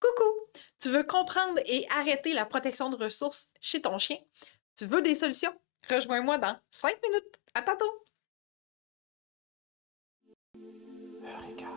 Coucou! Tu veux comprendre et arrêter la protection de ressources chez ton chien? Tu veux des solutions? Rejoins-moi dans 5 minutes. À tantôt! Eureka.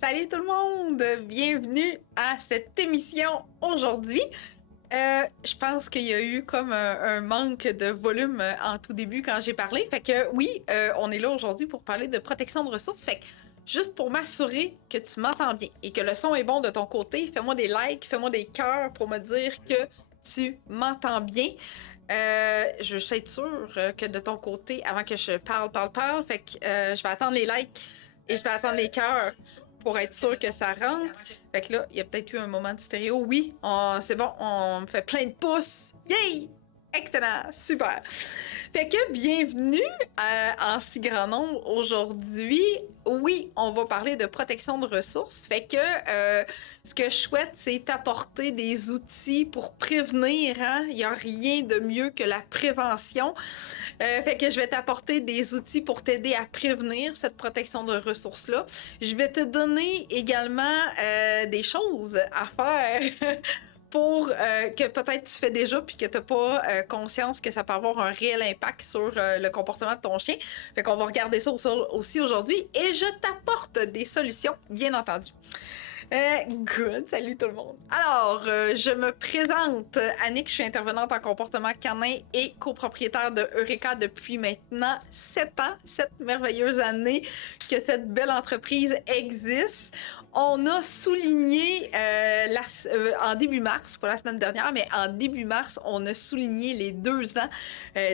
Salut tout le monde! Bienvenue à cette émission aujourd'hui. Je pense qu'il y a eu comme un manque de volume en tout début quand j'ai parlé. Fait que oui, on est là aujourd'hui pour parler de protection de ressources. Fait que juste pour m'assurer que tu m'entends bien et que le son est bon de ton côté, fais-moi des likes, fais-moi des cœurs pour me dire que tu m'entends bien. Je veux juste être sûre que de ton côté, avant que je parle. Fait que je vais attendre les likes et je vais attendre les cœurs pour être sûr que ça rentre. Fait que là, il y a peut-être eu un moment de stéréo. Oui, c'est bon, on me fait plein de pouces. Yay! Excellent, super. Fait que bienvenue en si grand nombre aujourd'hui. Oui, on va parler de protection de ressources. Fait que ce que je souhaite, c'est t'apporter des outils pour prévenir. Hein? Il n'y a rien de mieux que la prévention. Fait que je vais t'apporter des outils pour t'aider à prévenir cette protection de ressources-là. Je vais te donner également des choses à faire pour que peut-être tu fais déjà puis que tu n'as pas conscience que ça peut avoir un réel impact sur le comportement de ton chien. Fait qu'on va regarder ça aussi aujourd'hui et je t'apporte des solutions, bien entendu. Good, salut tout le monde. Alors, je me présente, Annick, je suis intervenante en comportement canin et copropriétaire de Eureka depuis maintenant 7 ans, 7 merveilleuses années que cette belle entreprise existe. On a souligné en début mars, pas la semaine dernière, mais en début mars, on a souligné les 2 ans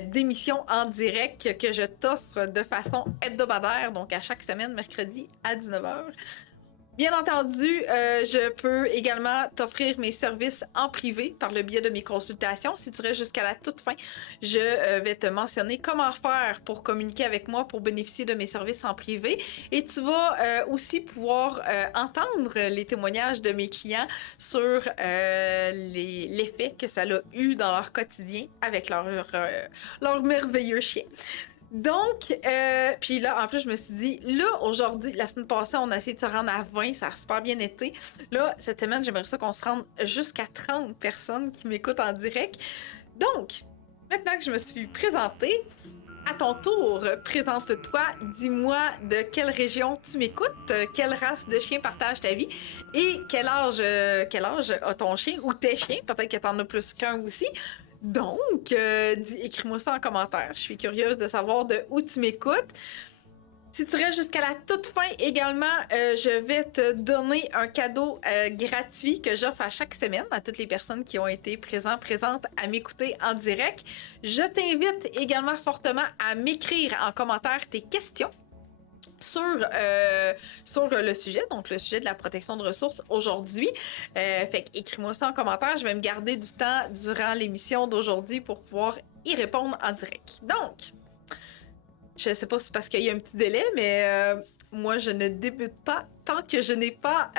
d'émissions en direct que je t'offre de façon hebdomadaire, donc à chaque semaine, mercredi à 19h. Bien entendu, je peux également t'offrir mes services en privé par le biais de mes consultations. Si tu restes jusqu'à la toute fin, je vais te mentionner comment faire pour communiquer avec moi pour bénéficier de mes services en privé. Et tu vas aussi pouvoir entendre les témoignages de mes clients sur l'effet que ça a eu dans leur quotidien avec leur merveilleux chien. Donc, puis là, en plus, je me suis dit, là, aujourd'hui, la semaine passée, on a essayé de se rendre à 20, ça a super bien été. Là, cette semaine, j'aimerais ça qu'on se rende jusqu'à 30 personnes qui m'écoutent en direct. Donc, maintenant que je me suis présentée, à ton tour, présente-toi, dis-moi de quelle région tu m'écoutes, quelle race de chien partage ta vie et quel âge a ton chien ou tes chiens, peut-être que t'en as plus qu'un aussi. Donc, écris-moi ça en commentaire. Je suis curieuse de savoir de où tu m'écoutes. Si tu restes jusqu'à la toute fin également, je vais te donner un cadeau gratuit que j'offre à chaque semaine à toutes les personnes qui ont été présentes à m'écouter en direct. Je t'invite également fortement à m'écrire en commentaire tes questions sur le sujet, donc le sujet de la protection de ressources aujourd'hui. Fait écris-moi ça en commentaire. Je vais me garder du temps durant l'émission d'aujourd'hui pour pouvoir y répondre en direct. Donc, je sais pas si c'est parce qu'il y a un petit délai, mais moi, je ne débute pas tant que je n'ai pas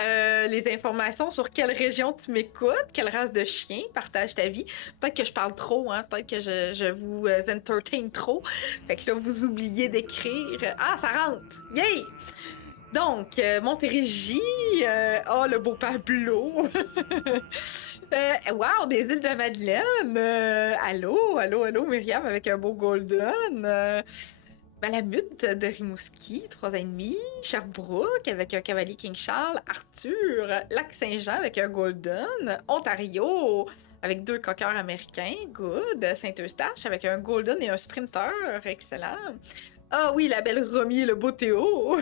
les informations sur quelle région tu m'écoutes, quelle race de chien partage ta vie. Peut-être que je parle trop, hein? Peut-être que je vous entertain trop. Fait que là, vous oubliez d'écrire. Ah, ça rentre! Yay! Donc, Montérégie, oh, le beau Pablo! Wow, des îles de la Madeleine! Allô, Myriam avec un beau golden! Malamute de Rimouski, 3 ans et demi, Sherbrooke avec un cavalier King Charles, Arthur, Lac-Saint-Jean avec un Golden, Ontario avec 2 coqueurs américains, good, Saint-Eustache avec un Golden et un Sprinter, excellent. Ah oui, la belle Romy et le beau Théo.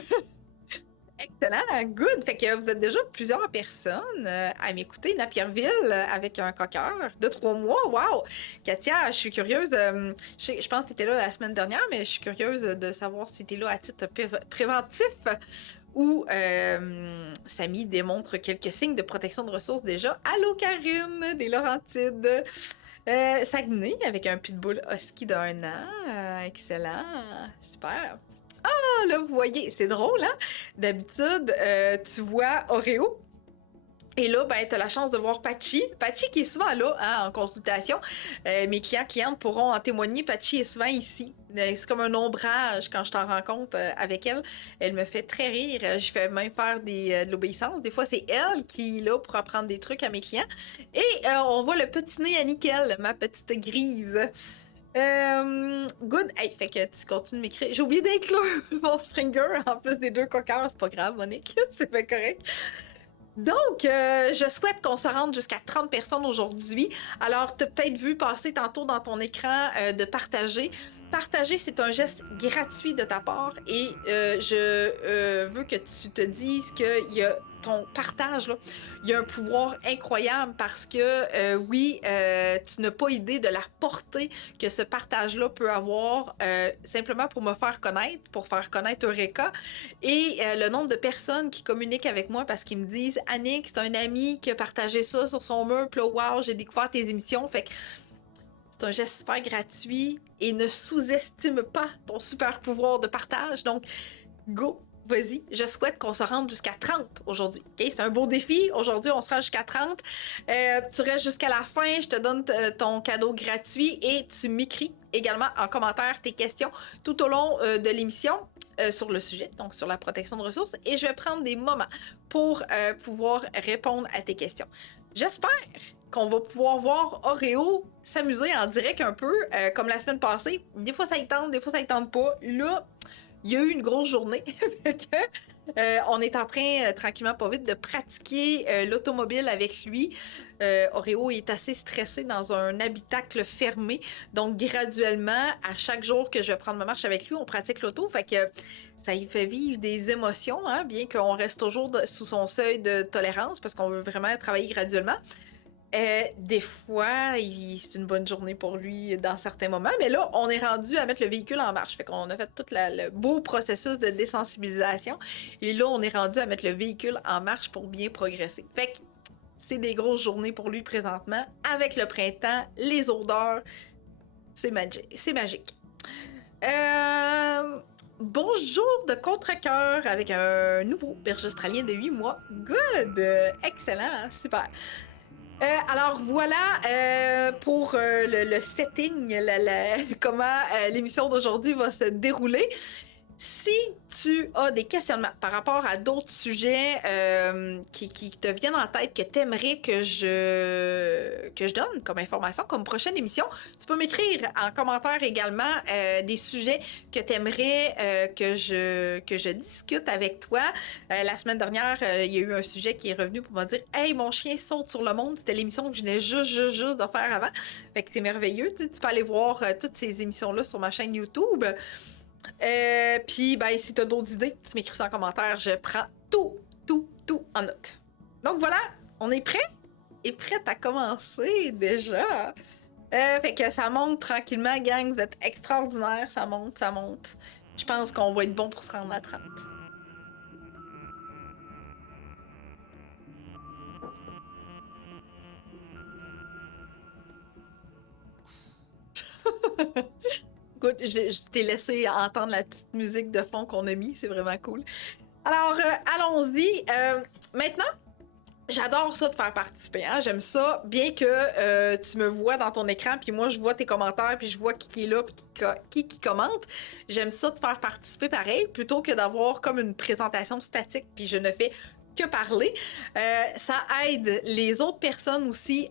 Excellent, good. Fait que vous êtes déjà plusieurs personnes à m'écouter. Napierville avec un coqueur de 3 mois. Wow! Katia, je suis curieuse. Je pense que tu étais là la semaine dernière, mais je suis curieuse de savoir si tu es là à titre préventif ou Samy démontre quelques signes de protection de ressources déjà. Allô, Karine des Laurentides. Saguenay avec un pitbull husky d'1 an. Excellent. Super. Ah, là, vous voyez, c'est drôle, hein? D'habitude, tu vois Oreo. Et là, ben, tu as la chance de voir Patchy. Patchy qui est souvent là, hein, en consultation. Mes clientes pourront en témoigner. Patchy est souvent ici. C'est comme un ombrage quand je t'en rencontre avec elle. Elle me fait très rire. Je fais même faire de l'obéissance. Des fois, c'est elle qui est là pour apprendre des trucs à mes clients. Et on voit le petit nez à nickel, ma petite grise. Good. Hey, fait que tu continues de m'écrire. J'ai oublié d'inclure mon Springer en plus des 2 coqueurs. C'est pas grave, Monique. C'est pas correct. Donc, je souhaite qu'on se rende jusqu'à 30 personnes aujourd'hui. Alors, tu as peut-être vu passer tantôt dans ton écran de partager. Partager, c'est un geste gratuit de ta part et je veux que tu te dises qu'il y a ton partage, là, il y a un pouvoir incroyable parce que, oui, tu n'as pas idée de la portée que ce partage-là peut avoir simplement pour me faire connaître, pour faire connaître Eureka. Et le nombre de personnes qui communiquent avec moi parce qu'ils me disent « Annick, c'est un ami qui a partagé ça sur son mur, puis là, wow, j'ai découvert tes émissions. » Fait que c'est un geste super gratuit et ne sous-estime pas ton super pouvoir de partage. Donc, go! Vas-y, je souhaite qu'on se rende jusqu'à 30 aujourd'hui. Okay? C'est un beau défi. Aujourd'hui, on se rend jusqu'à 30. Tu restes jusqu'à la fin, je te donne ton cadeau gratuit et tu m'écris également en commentaire tes questions tout au long de l'émission sur le sujet, donc sur la protection de ressources. Et je vais prendre des moments pour pouvoir répondre à tes questions. J'espère qu'on va pouvoir voir Oreo s'amuser en direct un peu, comme la semaine passée. Des fois, ça y tente, des fois, ça y tente pas. Là, il y a eu une grosse journée. On est en train, tranquillement, pas vite, de pratiquer l'automobile avec lui. Oreo est assez stressé dans un habitacle fermé. Donc, graduellement, à chaque jour que je vais prendre ma marche avec lui, on pratique l'auto. Fait que ça y fait vivre des émotions, hein, bien qu'on reste toujours sous son seuil de tolérance parce qu'on veut vraiment travailler graduellement. Des fois, c'est une bonne journée pour lui dans certains moments, mais là, on est rendu à mettre le véhicule en marche. Fait qu'on a fait tout le beau processus de désensibilisation. Et là, on est rendu à mettre le véhicule en marche pour bien progresser. Fait que c'est des grosses journées pour lui présentement. Avec le printemps, les odeurs, c'est magique. Bonjour de contre-cœur avec un nouveau berger australien de 8 mois. Good! Excellent, super. Alors voilà pour le setting, comment l'émission d'aujourd'hui va se dérouler. Si tu as des questionnements par rapport à d'autres sujets qui te viennent en tête, que tu aimerais que je donne comme information, comme prochaine émission, tu peux m'écrire en commentaire également des sujets que tu aimerais que je discute avec toi. La semaine dernière, il y a eu un sujet qui est revenu pour me dire « Hey, mon chien saute sur le monde », c'était l'émission que je venais juste de faire avant. Fait que c'est merveilleux, tu peux aller voir toutes ces émissions-là sur ma chaîne YouTube. Puis, ben, si t'as d'autres idées, tu m'écris ça en commentaire. Je prends tout en note. Donc voilà, on est prêt? Et prête à commencer déjà. Fait que ça monte tranquillement, gang. Vous êtes extraordinaires. Ça monte. Je pense qu'on va être bon pour se rendre à 30. Écoute, je t'ai laissé entendre la petite musique de fond qu'on a mis, c'est vraiment cool. Alors, allons-y. Maintenant, j'adore ça de faire participer. Hein? J'aime ça, bien que tu me vois dans ton écran, puis moi, je vois tes commentaires, puis je vois qui est là, puis qui commente. J'aime ça de faire participer pareil, plutôt que d'avoir comme une présentation statique, puis je ne fais que parler. Ça aide les autres personnes aussi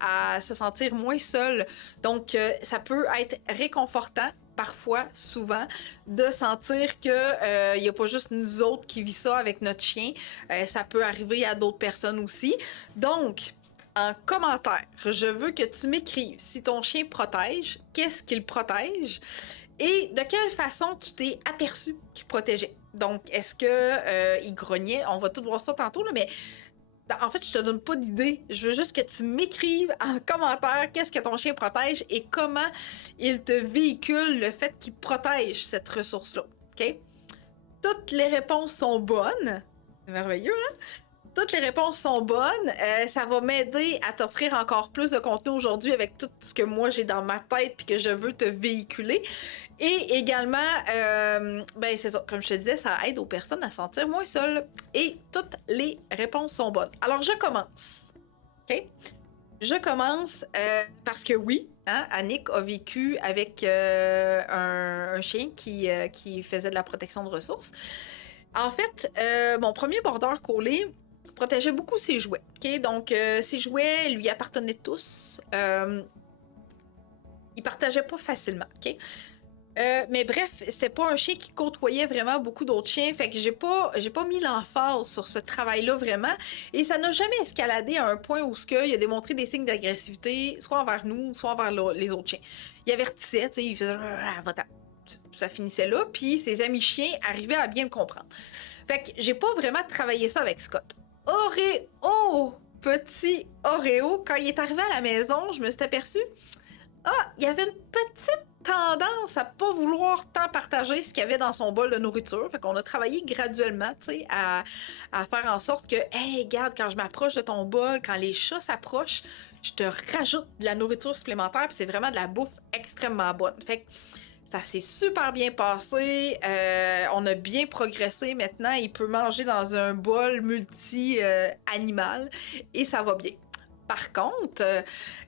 à se sentir moins seules. Donc, ça peut être réconfortant, parfois, souvent, de sentir que il n'y a pas juste nous autres qui vivent ça avec notre chien. Ça peut arriver à d'autres personnes aussi. Donc, en commentaire, je veux que tu m'écrives si ton chien protège, qu'est-ce qu'il protège et de quelle façon tu t'es aperçu qu'il protégeait. Donc, est-ce que il grognait? On va tout voir ça tantôt, là, mais en fait, je te donne pas d'idée. Je veux juste que tu m'écrives en commentaire qu'est-ce que ton chien protège et comment il te véhicule le fait qu'il protège cette ressource-là. OK? Toutes les réponses sont bonnes. C'est merveilleux, hein? Toutes les réponses sont bonnes. Ça va m'aider à t'offrir encore plus de contenu aujourd'hui avec tout ce que moi j'ai dans ma tête puis que je veux te véhiculer. Et également, ben c'est ça, comme je te disais, ça aide aux personnes à se sentir moins seules. Et toutes les réponses sont bonnes. Alors, je commence. OK? Je commence parce que oui, hein, Annick a vécu avec un chien qui faisait de la protection de ressources. En fait, mon premier border collie protégeait beaucoup ses jouets. Okay? Donc, ses jouets lui appartenaient tous. il partageait pas facilement, OK? Mais bref, c'était pas un chien qui côtoyait vraiment beaucoup d'autres chiens, fait que j'ai pas mis l'emphase sur ce travail-là vraiment, et ça n'a jamais escaladé à un point où il a démontré des signes d'agressivité, soit envers nous, soit envers les autres chiens. Il avertissait, tu sais, il faisait va-t'en. Ça finissait là, puis ses amis chiens arrivaient à bien le comprendre. Fait que j'ai pas vraiment travaillé ça avec Scott. Oreo! Petit Oreo, quand il est arrivé à la maison, je me suis aperçue, il y avait une petite tendance à pas vouloir tant partager ce qu'il y avait dans son bol de nourriture. Fait qu'on a travaillé graduellement, tu sais, à faire en sorte que, hey, regarde, quand je m'approche de ton bol, quand les chats s'approchent, je te rajoute de la nourriture supplémentaire, puis c'est vraiment de la bouffe extrêmement bonne. Fait que ça s'est super bien passé. On a bien progressé. Maintenant, il peut manger dans un bol multi-animal et ça va bien. Par contre,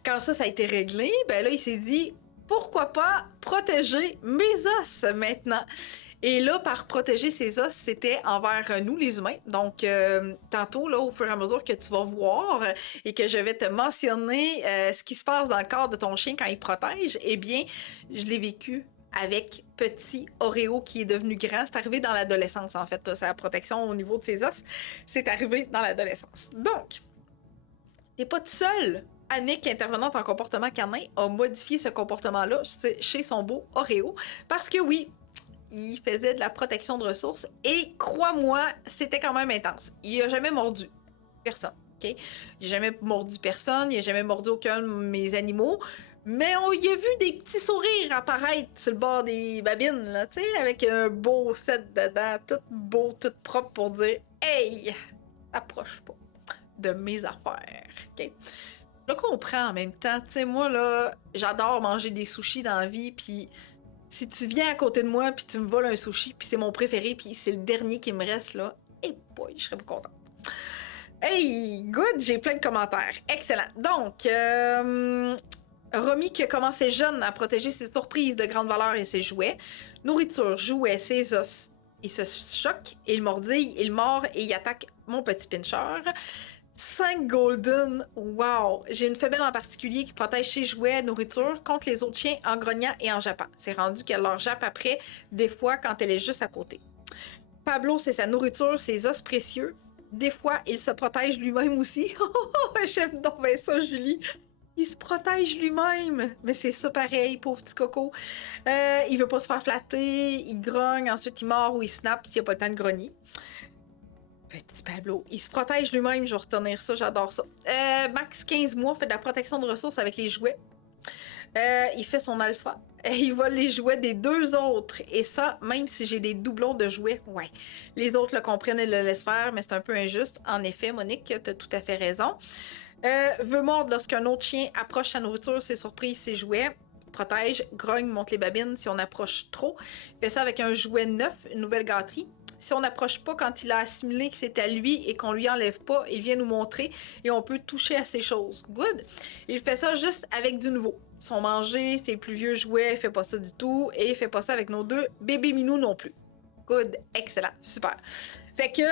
quand ça a été réglé, ben là, il s'est dit, pourquoi pas protéger mes os maintenant? Et là, par protéger ses os, c'était envers nous, les humains. Donc, tantôt, là, au fur et à mesure que tu vas voir et que je vais te mentionner ce qui se passe dans le corps de ton chien quand il protège, eh bien, je l'ai vécu avec petit Oreo qui est devenu grand. C'est arrivé dans l'adolescence, en fait. Sa protection au niveau de ses os, c'est arrivé dans l'adolescence. Donc, t'es pas tout seul. Annick, intervenante en comportement canin, a modifié ce comportement-là chez son beau Oreo. Parce que oui, il faisait de la protection de ressources et crois-moi, c'était quand même intense. Il a jamais mordu personne. Okay? Il a jamais mordu personne, il a jamais mordu aucun de mes animaux. Mais on y a vu des petits sourires apparaître sur le bord des babines, là, tu sais, avec un beau set dedans, tout beau, tout propre pour dire « Hey, approche pas de mes affaires. » OK? Je le comprends en même temps. Tu sais, moi, là, j'adore manger des sushis dans la vie, puis si tu viens à côté de moi, puis tu me voles un sushi, puis c'est mon préféré, puis c'est le dernier qui me reste, là, hey boy, je serais pas contente. Hey, good, j'ai plein de commentaires. Excellent. Donc, Romy qui a commencé jeune à protéger ses surprises de grande valeur et ses jouets. Nourriture, jouets, ses os. Il se choque, il mordille, il mord et il attaque mon petit pincher. 5 golden, wow! J'ai une femelle en particulier qui protège ses jouets, nourriture contre les autres chiens en grognant et en jappant. C'est rendu qu'elle leur jappe après, des fois quand elle est juste à côté. Pablo, c'est sa nourriture, ses os précieux. Des fois, il se protège lui-même aussi. J'aime donc bien ça, Julie. Il se protège lui-même. Mais c'est ça pareil, pauvre petit coco. Il veut pas se faire flatter, il grogne, ensuite il mord ou il snap s'il a pas le temps de grogner. Petit Pablo, il se protège lui-même, je vais retenir ça, j'adore ça. Max 15 mois, fait de la protection de ressources avec les jouets. Il fait son alpha. Il vole les jouets des 2 autres. Et ça, même si j'ai des doublons de jouets, ouais. Les autres le comprennent et le laissent faire, mais c'est un peu injuste. En effet, Monique, t'as tout à fait raison. Veut mordre lorsqu'un autre chien approche sa nourriture, ses surprises, ses jouets. Protège, grogne, monte les babines si on approche trop. Fait ça avec un jouet neuf, une nouvelle gâterie. Si on n'approche pas quand il a assimilé que c'est à lui et qu'on lui enlève pas, il vient nous montrer et on peut toucher à ces choses. Good. Il fait ça juste avec du nouveau. Son manger, ses plus vieux jouets, il fait pas ça du tout et il fait pas ça avec nos 2 bébés minous non plus. Good. Excellent. Super. Fait que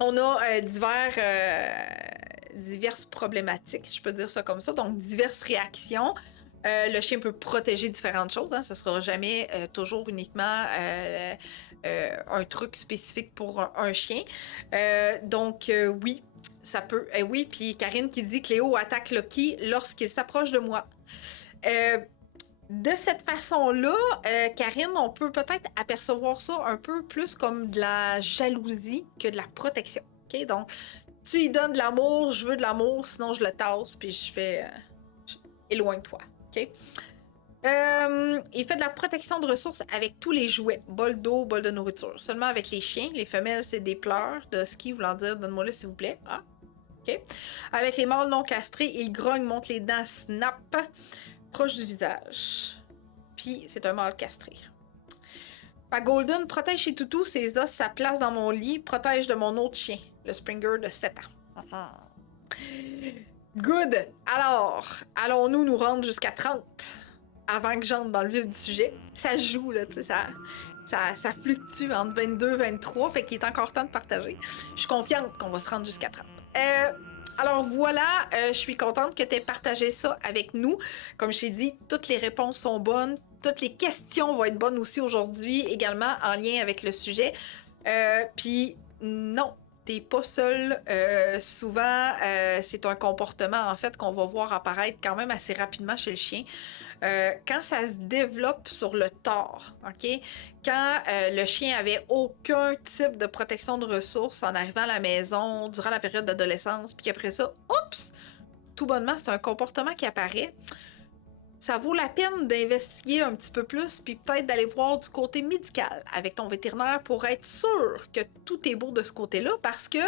on a diverses problématiques, si je peux dire ça comme ça, donc diverses réactions. Le chien peut protéger différentes choses, hein. Ça sera jamais toujours uniquement un truc spécifique pour un chien. Donc oui, ça peut. Oui, puis Karine qui dit que Léo attaque Lucky lorsqu'il s'approche de moi. De cette façon-là, Karine, on peut peut-être apercevoir ça un peu plus comme de la jalousie que de la protection. OK? Donc, tu lui donnes de l'amour, je veux de l'amour, sinon je le tasse, puis je fais éloigne-toi. OK? Il fait de la protection de ressources avec tous les jouets. Bol d'eau, bol de nourriture. Seulement avec les chiens. Les femelles, c'est des pleurs de ski, voulant dire donne-moi-le s'il vous plaît. Ah, OK. Avec les mâles non castrés, il grogne, monte les dents, snap, proche du visage. Puis, c'est un mâle castré. Fait Golden protège chez Toutou, ses os, sa place dans mon lit, protège de mon autre chien, le Springer de 7 ans. Good! Alors, allons-nous nous rendre jusqu'à 30 avant que j'entre dans le vif du sujet? Ça joue, là, tu sais, ça fluctue entre 22 et 23, fait qu'il est encore temps de partager. Je suis confiante qu'on va se rendre jusqu'à 30. Alors voilà, je suis contente que tu aies partagé ça avec nous. Comme je t'ai dit, toutes les réponses sont bonnes. Toutes les questions vont être bonnes aussi aujourd'hui, également en lien avec le sujet. Puis non, t'es pas seul. Souvent, c'est un comportement en fait qu'on va voir apparaître quand même assez rapidement chez le chien. Quand ça se développe sur le tort, ok? Quand le chien avait aucun type de protection de ressources en arrivant à la maison durant la période d'adolescence, puis après ça, oups, tout bonnement, c'est un comportement qui apparaît. Ça vaut la peine d'investiguer un petit peu plus, puis peut-être d'aller voir du côté médical avec ton vétérinaire pour être sûr que tout est beau de ce côté-là, parce que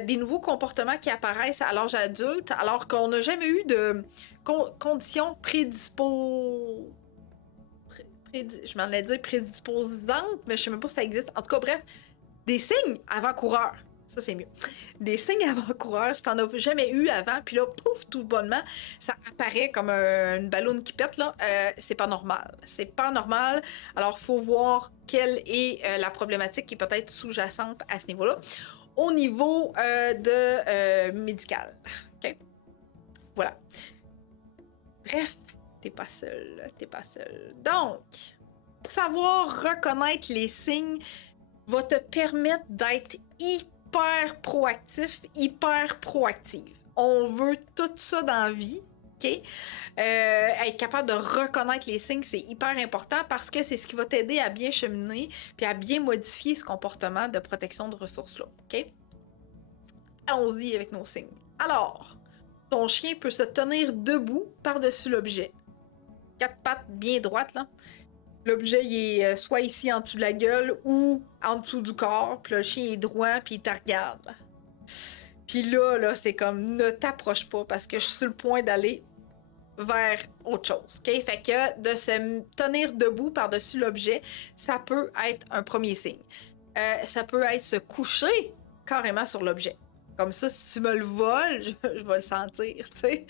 des nouveaux comportements qui apparaissent à l'âge adulte, alors qu'on n'a jamais eu de conditions je m'en allais dire prédisposantes, mais je sais même pas si ça existe. En tout cas, bref, des signes avant-coureurs. Ça, c'est mieux. Des signes avant-coureurs, si t'en as jamais eu avant, puis là, pouf, tout bonnement, ça apparaît comme une ballonne qui pète, là. C'est pas normal. C'est pas normal. Alors, faut voir quelle est la problématique qui est peut-être sous-jacente à ce niveau-là. Au niveau de médical. OK? Voilà. Bref, t'es pas seul. T'es pas seul. Donc, savoir reconnaître les signes va te permettre d'être hyper proactif, hyper proactive. On veut tout ça dans la vie, OK? Être capable de reconnaître les signes, c'est hyper important parce que c'est ce qui va t'aider à bien cheminer puis à bien modifier ce comportement de protection de ressources-là, OK? Allons-y avec nos signes. Alors, ton chien peut se tenir debout par-dessus l'objet. 4 pattes bien droites, là. L'objet, il est soit ici en dessous de la gueule ou en dessous du corps. Puis le chien est droit, puis il te regarde. Puis là, c'est comme, ne t'approche pas parce que je suis sur le point d'aller vers autre chose. OK? Fait que de se tenir debout par-dessus l'objet, ça peut être un premier signe. Ça peut être se coucher carrément sur l'objet. Comme ça, si tu me le voles, je vais le sentir, tu sais.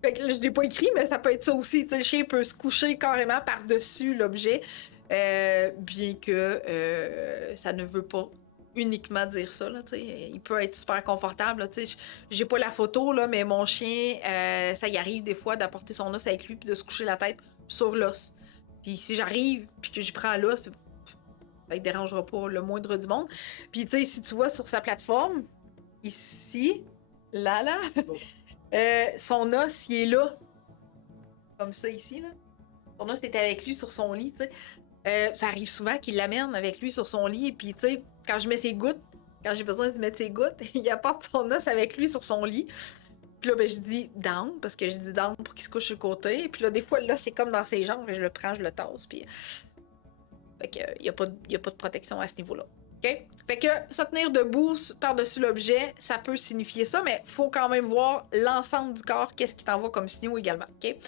Fait que là, je l'ai pas écrit, mais ça peut être ça aussi. T'sais, le chien peut se coucher carrément par-dessus l'objet, bien que ça ne veut pas uniquement dire ça. Là, il peut être super confortable. Là, j'ai pas la photo, là, mais mon chien, ça y arrive des fois d'apporter son os avec lui puis de se coucher la tête sur l'os. Puis si j'arrive puis que je prends l'os, ça ne dérangera pas le moindre du monde. Puis tu sais, si tu vois sur sa plateforme, ici, là, son os, il est là. Comme ça, ici, là. Son os était avec lui sur son lit, tu sais. Ça arrive souvent qu'il l'amène avec lui sur son lit, et puis, tu sais, quand je mets ses gouttes, quand j'ai besoin de mettre ses gouttes, il apporte son os avec lui sur son lit. Puis là, ben, je dis down, parce que je dis down pour qu'il se couche sur le côté. Puis là, des fois, là, c'est comme dans ses jambes, je le prends, je le tasse, puis... Fait que, y a pas de protection à ce niveau-là. Okay? Fait que se tenir debout par-dessus l'objet, ça peut signifier ça, mais faut quand même voir l'ensemble du corps, qu'est-ce qui t'envoie comme signaux également. Okay?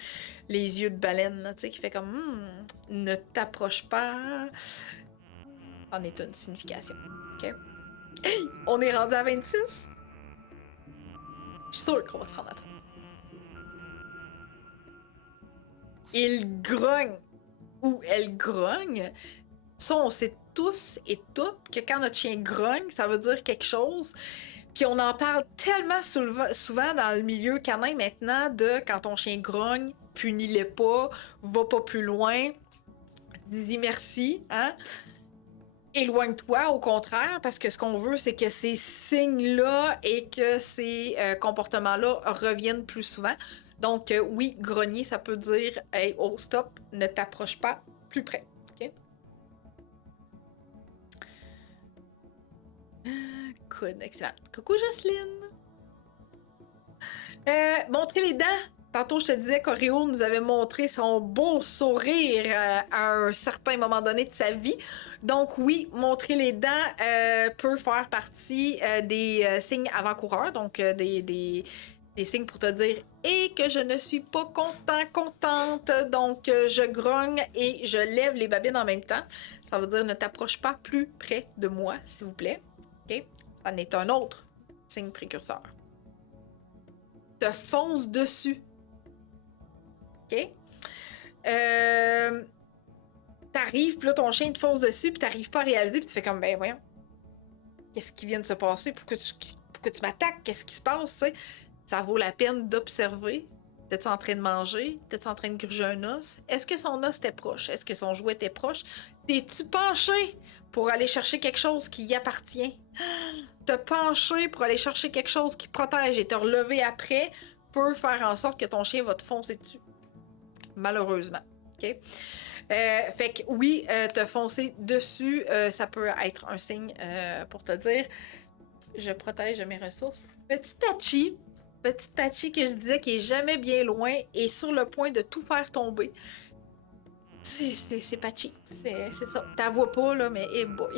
Les yeux de baleine, tu sais, qui fait comme ne t'approche pas, en est une signification. Okay? Hey, on est rendu à 26? Je suis sûre qu'on va se rendre à 30. Il grogne ou elle grogne. Ça, on sait tous et toutes que quand notre chien grogne, ça veut dire quelque chose. Puis on en parle tellement souvent dans le milieu canin maintenant de quand ton chien grogne, punis-le pas, va pas plus loin, dis merci, hein? Éloigne-toi, au contraire, parce que ce qu'on veut, c'est que ces signes-là et que ces comportements-là reviennent plus souvent. Donc, oui, grogner, ça peut dire « Hey, oh, stop, ne t'approche pas plus près. » OK? Good, excellent. Coucou, Jocelyne! Montrer les dents. Tantôt, je te disais qu'Oreo nous avait montré son beau sourire à un certain moment donné de sa vie. Donc oui, montrer les dents peut faire partie des signes avant-coureurs, donc des signes pour te dire « Et que je ne suis pas contente, donc je grogne et je lève les babines en même temps. » Ça veut dire « Ne t'approche pas plus près de moi, s'il vous plaît. » OK? Ça en est un autre signe précurseur. Te fonce dessus. OK? T'arrives, puis là, ton chien te fonce dessus, puis t'arrives pas à réaliser, puis tu fais comme, ben voyons, qu'est-ce qui vient de se passer? Pourquoi pourquoi tu m'attaques? Qu'est-ce qui se passe? Tu sais? Ça vaut la peine d'observer. T'es-tu en train de manger? T'es-tu en train de gruger un os? Est-ce que son os était proche? Est-ce que son jouet était proche? T'es-tu penché pour aller chercher quelque chose qui y appartient? Te pencher pour aller chercher quelque chose qui protège et te relever après peut faire en sorte que ton chien va te foncer dessus. Malheureusement. OK? Fait que oui, te foncer dessus, ça peut être un signe pour te dire je protège mes ressources. Petite Patchy que je disais qui est jamais bien loin et sur le point de tout faire tomber. C'est Patchy. C'est ça. T'as vois pas, là, mais hey boy.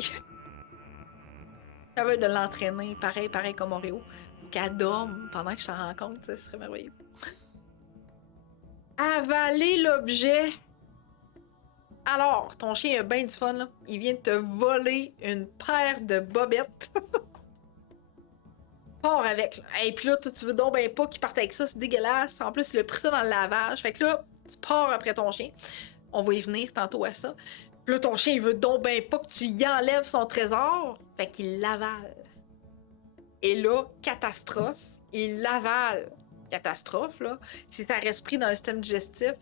J'avais de l'entraîner, pareil comme Oreo. Pour qu'elle dorme pendant que je t'en rencontre, ce serait merveilleux. Avaler l'objet. Alors, ton chien a bien du fun, là. Il vient de te voler une paire de bobettes. Pars avec, là. Et puis là, tu veux donc ben pas qu'il parte avec ça, c'est dégueulasse. En plus, il a pris ça dans le lavage. Fait que là, tu pars après ton chien. On va y venir tantôt à ça. Puis là, ton chien, il veut donc ben pas que tu y enlèves son trésor. Fait qu'il l'avale. Et là, catastrophe, il l'avale. Catastrophe, là. Si ça reste pris dans le système digestif,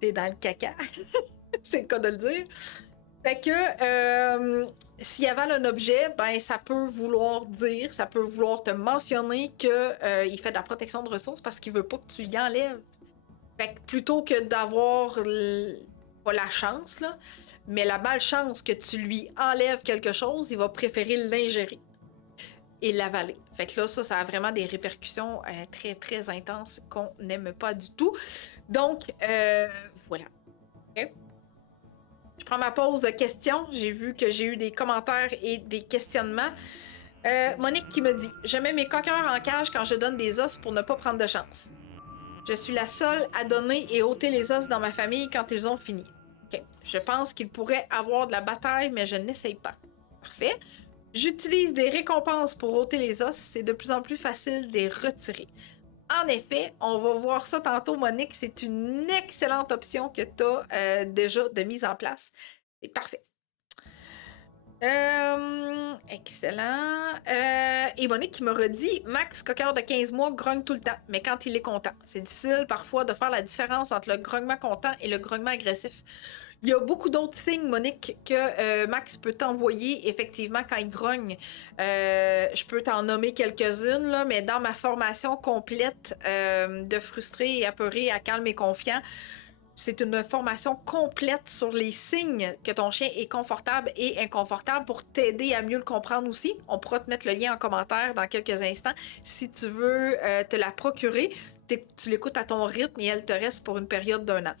t'es dans le caca. C'est le cas de le dire. Fait que s'il avale un objet, ben ça peut vouloir dire, ça peut vouloir te mentionner que il fait de la protection de ressources parce qu'il veut pas que tu y enlèves. Fait que plutôt que d'avoir pas la chance, là, mais la malchance que tu lui enlèves quelque chose, il va préférer l'ingérer et l'avaler. Fait que là, ça a vraiment des répercussions très, très intenses qu'on n'aime pas du tout. Donc, voilà. Okay. Je prends ma pause de questions. J'ai vu que j'ai eu des commentaires et des questionnements. Monique qui me dit « Je mets mes coqueurs en cage quand je donne des os pour ne pas prendre de chance. Je suis la seule à donner et ôter les os dans ma famille quand ils ont fini. Okay. Je pense qu'il pourrait avoir de la bataille, mais je n'essaye pas. Parfait. J'utilise des récompenses pour ôter les os. C'est de plus en plus facile de les retirer. En effet, on va voir ça tantôt, Monique. C'est une excellente option que tu as déjà de mise en place. C'est parfait. Excellent. Et Monique qui me redit Max, coqueur de 15 mois, grogne tout le temps, mais quand il est content. C'est difficile parfois de faire la différence entre le grognement content et le grognement agressif. Il y a beaucoup d'autres signes, Monique, que Max peut t'envoyer effectivement quand il grogne. Je peux t'en nommer quelques-unes, là, mais dans ma formation complète de frustré et apeuré à calme et confiant, c'est une formation complète sur les signes que ton chien est confortable et inconfortable pour t'aider à mieux le comprendre aussi. On pourra te mettre le lien en commentaire dans quelques instants si tu veux te la procurer. Tu l'écoutes à ton rythme et elle te reste pour une période d'1 an.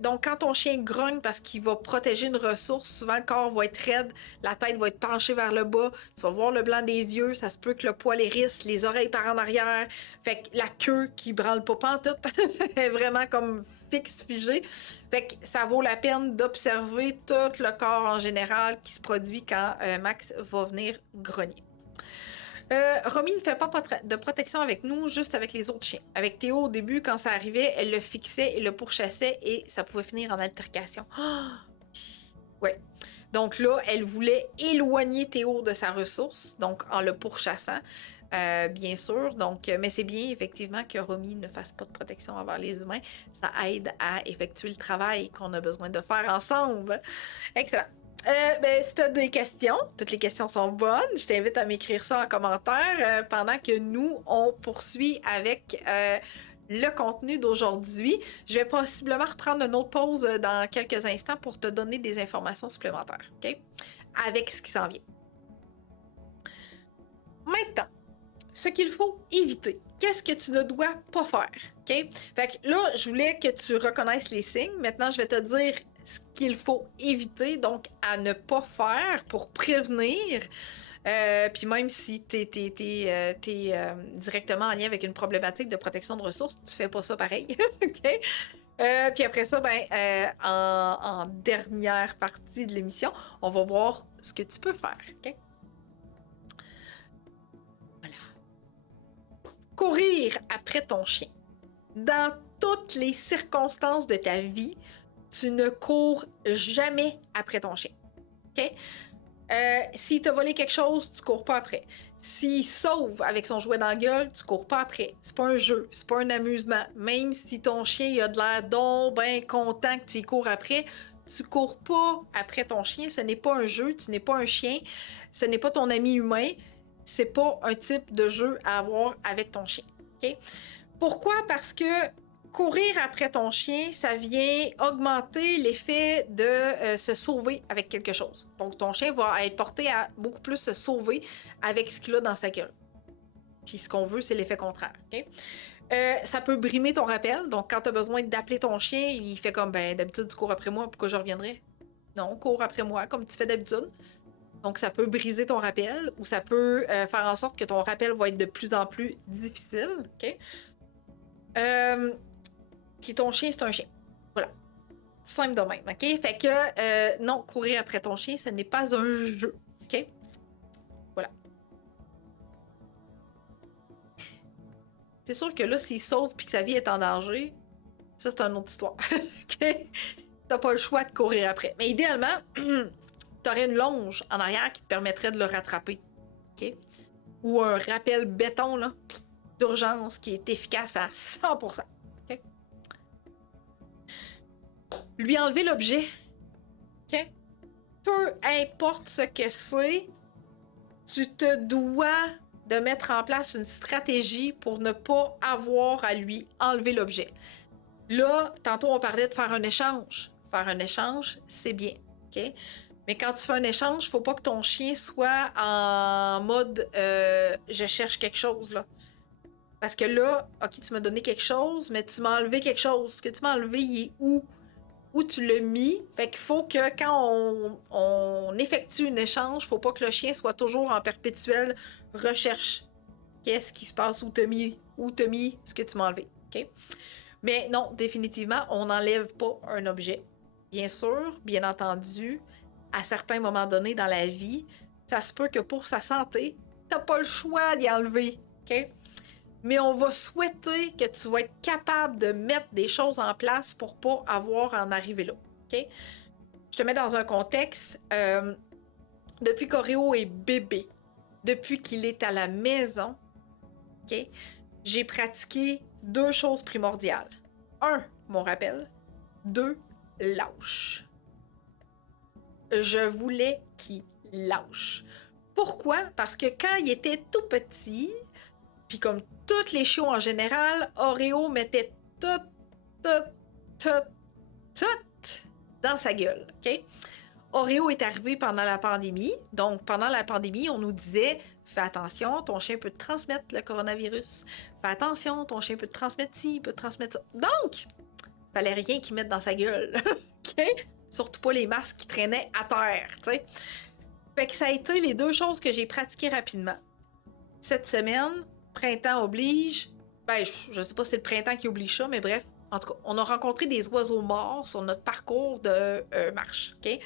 Donc, quand ton chien grogne parce qu'il va protéger une ressource, souvent le corps va être raide, la tête va être penchée vers le bas, tu vas voir le blanc des yeux, ça se peut que le poil hérisse, les oreilles par en arrière, fait que la queue qui branle pas pantoute est vraiment comme fixe, figée. Fait que ça vaut la peine d'observer tout le corps en général qui se produit quand Max va venir grogner. Romy ne fait pas de protection avec nous, juste avec les autres chiens. Avec Théo, au début, quand ça arrivait, elle le fixait et le pourchassait et ça pouvait finir en altercation. Ouais. Donc là, elle voulait éloigner Théo de sa ressource, donc en le pourchassant, bien sûr. Donc, mais c'est bien, effectivement, que Romy ne fasse pas de protection envers les humains. Ça aide à effectuer le travail qu'on a besoin de faire ensemble. Excellent. Si tu as des questions, toutes les questions sont bonnes. Je t'invite à m'écrire ça en commentaire pendant que nous, on poursuit avec le contenu d'aujourd'hui. Je vais possiblement reprendre une autre pause dans quelques instants pour te donner des informations supplémentaires, OK? Avec ce qui s'en vient. Maintenant, ce qu'il faut éviter. Qu'est-ce que tu ne dois pas faire, OK? Fait que là, je voulais que tu reconnaisses les signes. Maintenant, je vais te dire ce qu'il faut éviter, donc à ne pas faire pour prévenir. Puis même si t'es directement en lien avec une problématique de protection de ressources, tu fais pas ça pareil. OK? Puis après ça, en dernière partie de l'émission, on va voir ce que tu peux faire. OK? Voilà. Courir après ton chien. Dans toutes les circonstances de ta vie, tu ne cours jamais après ton chien. OK? S'il t'a volé quelque chose, tu cours pas après. S'il sauve avec son jouet dans la gueule, tu cours pas après. C'est pas un jeu, c'est pas un amusement. Même si ton chien il a de l'air donc ben content que tu y cours après, tu cours pas après ton chien. Ce n'est pas un jeu, tu n'es pas un chien, ce n'est pas ton ami humain. C'est pas un type de jeu à avoir avec ton chien. OK? Pourquoi? Parce que courir après ton chien, ça vient augmenter l'effet de se sauver avec quelque chose. Donc, ton chien va être porté à beaucoup plus se sauver avec ce qu'il a dans sa gueule. Puis, ce qu'on veut, c'est l'effet contraire. OK? Ça peut brimer ton rappel. Donc, quand tu as besoin d'appeler ton chien, il fait comme, ben, d'habitude, tu cours après moi, pourquoi je reviendrais? Non, cours après moi, comme tu fais d'habitude. Donc, ça peut briser ton rappel ou ça peut faire en sorte que ton rappel va être de plus en plus difficile. OK? Puis ton chien, c'est un chien. Voilà. Simple de même, OK? Fait que, non, courir après ton chien, ce n'est pas un jeu. OK? Voilà. C'est sûr que là, s'il sauve puis que sa vie est en danger, ça, c'est une autre histoire. OK? T'as pas le choix de courir après. Mais idéalement, t'aurais une longe en arrière qui te permettrait de le rattraper. OK? Ou un rappel béton, là, d'urgence qui est efficace à 100%. OK? Lui enlever l'objet. OK? Peu importe ce que c'est, tu te dois de mettre en place une stratégie pour ne pas avoir à lui enlever l'objet. Là, tantôt, on parlait de faire un échange. Faire un échange, c'est bien. OK? Mais quand tu fais un échange, faut pas que ton chien soit en mode je cherche quelque chose, là. Parce que là, OK, tu m'as donné quelque chose, mais tu m'as enlevé quelque chose. Ce que tu m'as enlevé, il est où? Où tu l'as mis? Fait qu'il faut que quand on effectue un échange, faut pas que le chien soit toujours en perpétuelle recherche. Qu'est-ce qui se passe? Où t'as mis? Où t'as mis ce que tu m'as enlevé? OK? Mais non, définitivement, on n'enlève pas un objet. Bien sûr, bien entendu, à certains moments donnés dans la vie, ça se peut que pour sa santé, t'as pas le choix d'y enlever. OK? Mais on va souhaiter que tu vas être capable de mettre des choses en place pour pas avoir à en arriver là. OK? Je te mets dans un contexte. Depuis qu'Oreo est bébé, depuis qu'il est à la maison, OK? J'ai pratiqué 2 choses primordiales. 1, mon rappel. 2, lâche. Je voulais qu'il lâche. Pourquoi? Parce que quand il était tout petit, puis comme toutes les chiots en général, Oreo mettait tout dans sa gueule, OK? Oreo est arrivé pendant la pandémie. Donc, pendant la pandémie, on nous disait « Fais attention, ton chien peut te transmettre le coronavirus. Fais attention, ton chien peut te transmettre ci, peut te transmettre ça. » Donc, fallait rien qu'il mette dans sa gueule, OK? Surtout pas les masques qui traînaient à terre, tu sais. Fait que ça a été les 2 choses que j'ai pratiquées rapidement. Cette semaine, printemps oblige. Ben, je sais pas si c'est le printemps qui oblige ça, mais bref. En tout cas, on a rencontré des oiseaux morts sur notre parcours de marche, OK?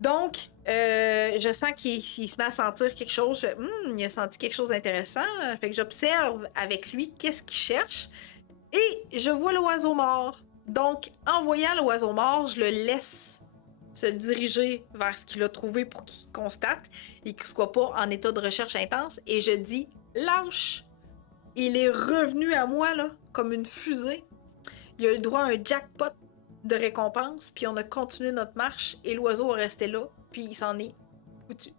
Donc, je sens qu'il se met à sentir quelque chose. Il a senti quelque chose d'intéressant. Fait que j'observe avec lui qu'est-ce qu'il cherche. Et je vois l'oiseau mort. Donc, en voyant l'oiseau mort, je le laisse se diriger vers ce qu'il a trouvé pour qu'il constate et qu'il ne soit pas en état de recherche intense. Et je dis, lâche! Il est revenu à moi, là, comme une fusée. Il a eu le droit à un jackpot de récompense, puis on a continué notre marche et l'oiseau est resté là, puis il s'en est foutu.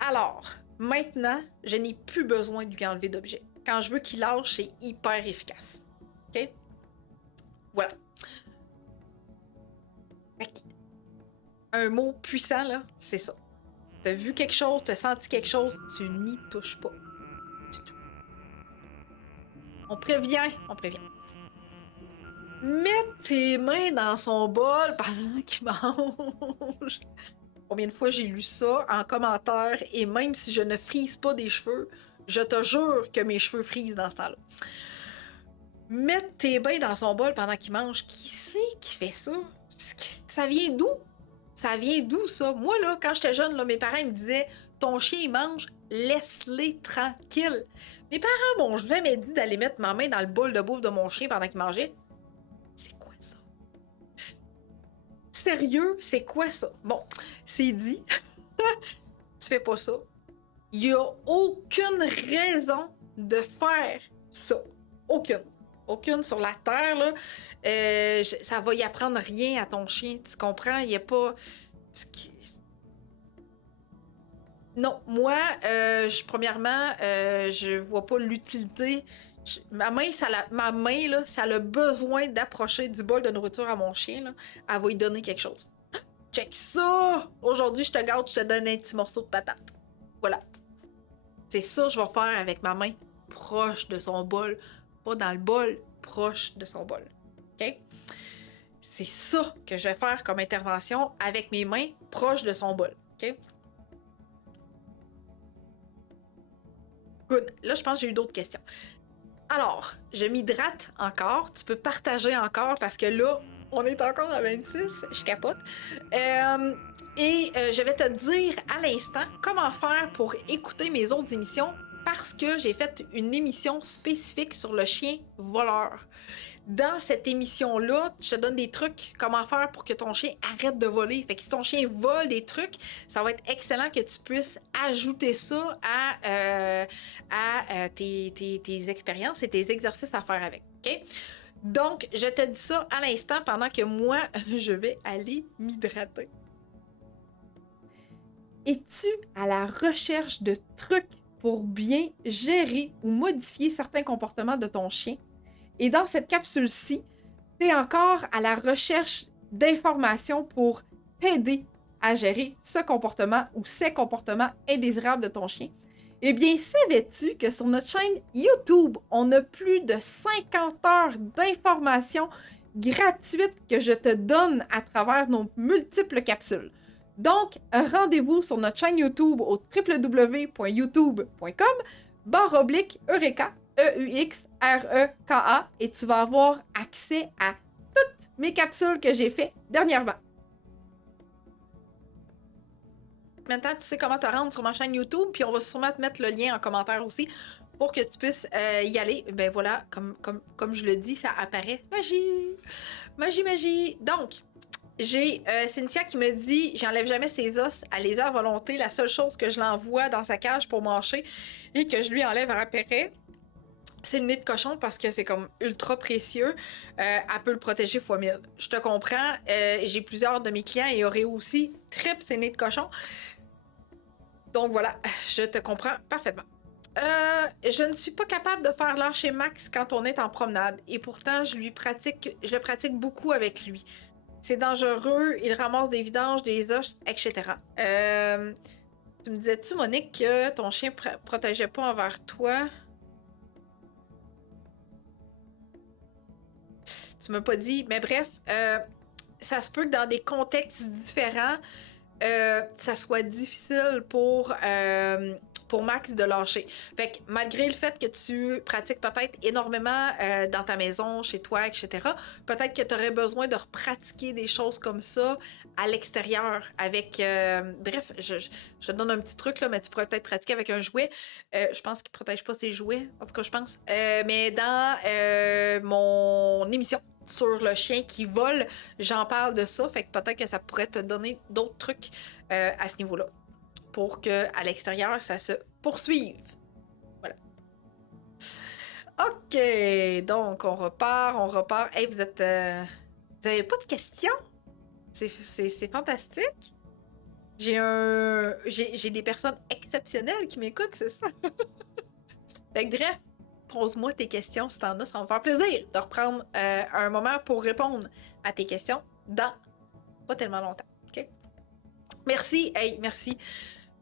Alors, maintenant, je n'ai plus besoin de lui enlever d'objet. Quand je veux qu'il lâche, c'est hyper efficace. OK? Voilà. Un mot puissant, là, c'est ça. T'as vu quelque chose, t'as senti quelque chose, tu n'y touches pas. Du tout. On prévient, on prévient. Mets tes mains dans son bol pendant qu'il mange. Combien de fois j'ai lu ça en commentaire et même si je ne frise pas des cheveux, je te jure que mes cheveux frisent dans ce temps-là. Mets tes mains dans son bol pendant qu'il mange. Qui c'est qui fait ça? Ça vient d'où? Ça vient d'où ça? Moi là, quand j'étais jeune, là, mes parents me disaient ton chien il mange, laisse-les tranquilles. Mes parents m'ont jamais dit d'aller mettre ma main dans le bol de bouffe de mon chien pendant qu'il mangeait. C'est sérieux, c'est quoi ça? Bon, c'est dit. Tu fais pas ça. Il y a aucune raison de faire ça. Aucune. Aucune sur la terre, là. Ça va y apprendre rien à ton chien. Tu comprends? Il n'y a pas... Non, moi, premièrement, je vois pas l'utilité. Ma main, là, ça a le besoin d'approcher du bol de nourriture à mon chien, là. Elle va lui donner quelque chose. Check ça! Aujourd'hui, je te garde, je te donne un petit morceau de patate. Voilà. C'est ça que je vais faire avec ma main proche de son bol. Pas dans le bol, proche de son bol. OK? C'est ça que je vais faire comme intervention avec mes mains proches de son bol. OK? Good. Là, je pense que j'ai eu d'autres questions. Alors, je m'hydrate encore. Tu peux partager encore parce que là, on est encore à 26. Je capote. Je vais te dire à l'instant comment faire pour écouter mes autres émissions parce que j'ai fait une émission spécifique sur le chien voleur. Dans cette émission-là, je te donne des trucs, comment faire pour que ton chien arrête de voler. Fait que si ton chien vole des trucs, ça va être excellent que tu puisses ajouter ça à tes expériences et tes exercices à faire avec. OK? Donc, je te dis ça à l'instant pendant que moi, je vais aller m'hydrater. Es-tu à la recherche de trucs pour bien gérer ou modifier certains comportements de ton chien? Et dans cette capsule-ci, tu es encore à la recherche d'informations pour t'aider à gérer ce comportement ou ces comportements indésirables de ton chien. Eh bien, savais-tu que sur notre chaîne YouTube, on a plus de 50 heures d'informations gratuites que je te donne à travers nos multiples capsules. Donc, rendez-vous sur notre chaîne YouTube au www.youtube.com/Eureka, EUXREKA, et tu vas avoir accès à toutes mes capsules que j'ai faites dernièrement. Maintenant, tu sais comment te rendre sur ma chaîne YouTube, puis on va sûrement te mettre le lien en commentaire aussi pour que tu puisses y aller. Ben voilà, comme je le dis, ça apparaît. Magie! Magie, magie! Donc, j'ai Cynthia qui me dit « J'enlève jamais ses os, elle les a à volonté. La seule chose que je l'envoie dans sa cage pour manger et que je lui enlève à apparaît, c'est le nez de cochon parce que c'est comme ultra précieux. Elle peut le protéger fois 1000. Je te comprends. J'ai plusieurs de mes clients et Oreo aussi tripe ses nez de cochon. Donc voilà, je te comprends parfaitement. Je ne suis pas capable de faire lâcher Max quand on est en promenade et pourtant je le pratique beaucoup avec lui. C'est dangereux, il ramasse des vidanges, des os, etc. Tu me disais-tu, Monique, que ton chien protégeait pas envers toi? Tu m'as pas dit, mais bref, ça se peut que dans des contextes différents, ça soit difficile pour Max de lâcher. Fait que malgré le fait que tu pratiques peut-être énormément dans ta maison, chez toi, etc., peut-être que tu aurais besoin de repratiquer des choses comme ça à l'extérieur avec... bref, je te donne un petit truc, là, mais tu pourrais peut-être pratiquer avec un jouet. Je pense qu'il ne protège pas ses jouets, en tout cas, je pense. Mais dans mon émission sur le chien qui vole, j'en parle de ça, fait que peut-être que ça pourrait te donner d'autres trucs à ce niveau-là pour qu'à l'extérieur, ça se poursuive. Voilà. OK, donc on repart. Hey, vous avez pas de questions? C'est fantastique. J'ai des personnes exceptionnelles qui m'écoutent, c'est ça? Fait que bref, pose-moi tes questions si t'en as, ça va me faire plaisir de reprendre un moment pour répondre à tes questions dans pas tellement longtemps. OK? Merci, merci.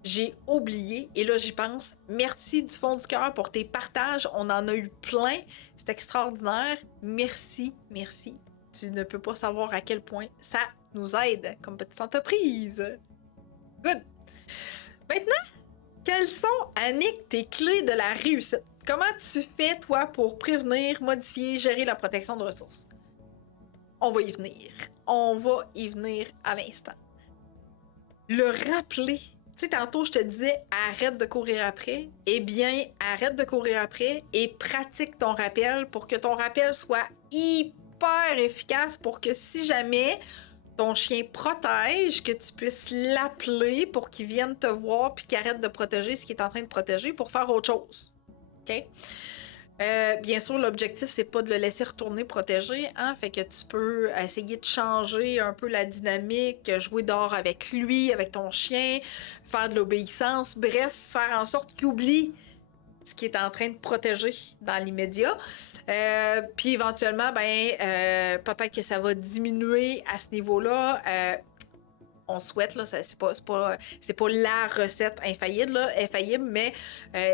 J'ai oublié, et là j'y pense. Merci du fond du cœur pour tes partages. On en a eu plein. C'est extraordinaire. Merci. Tu ne peux pas savoir à quel point ça nous aide comme petite entreprise. Good. Maintenant, quelles sont, Annick, tes clés de la réussite? Comment tu fais, toi, pour prévenir, modifier, gérer la protection de ressources? On va y venir. On va y venir à l'instant. Le rappeler. Tu sais, tantôt, je te disais, arrête de courir après. Eh bien, arrête de courir après et pratique ton rappel pour que ton rappel soit hyper efficace pour que si jamais ton chien protège, que tu puisses l'appeler pour qu'il vienne te voir puis qu'il arrête de protéger ce qu'il est en train de protéger pour faire autre chose. OK? Bien sûr, l'objectif, c'est pas de le laisser retourner protéger, hein? Fait que tu peux essayer de changer un peu la dynamique, jouer dehors avec lui, avec ton chien, faire de l'obéissance, bref, faire en sorte qu'il oublie ce qu'il est en train de protéger dans l'immédiat. Puis éventuellement, peut-être que ça va diminuer à ce niveau-là. On souhaite, là, c'est pas la recette infaillible, mais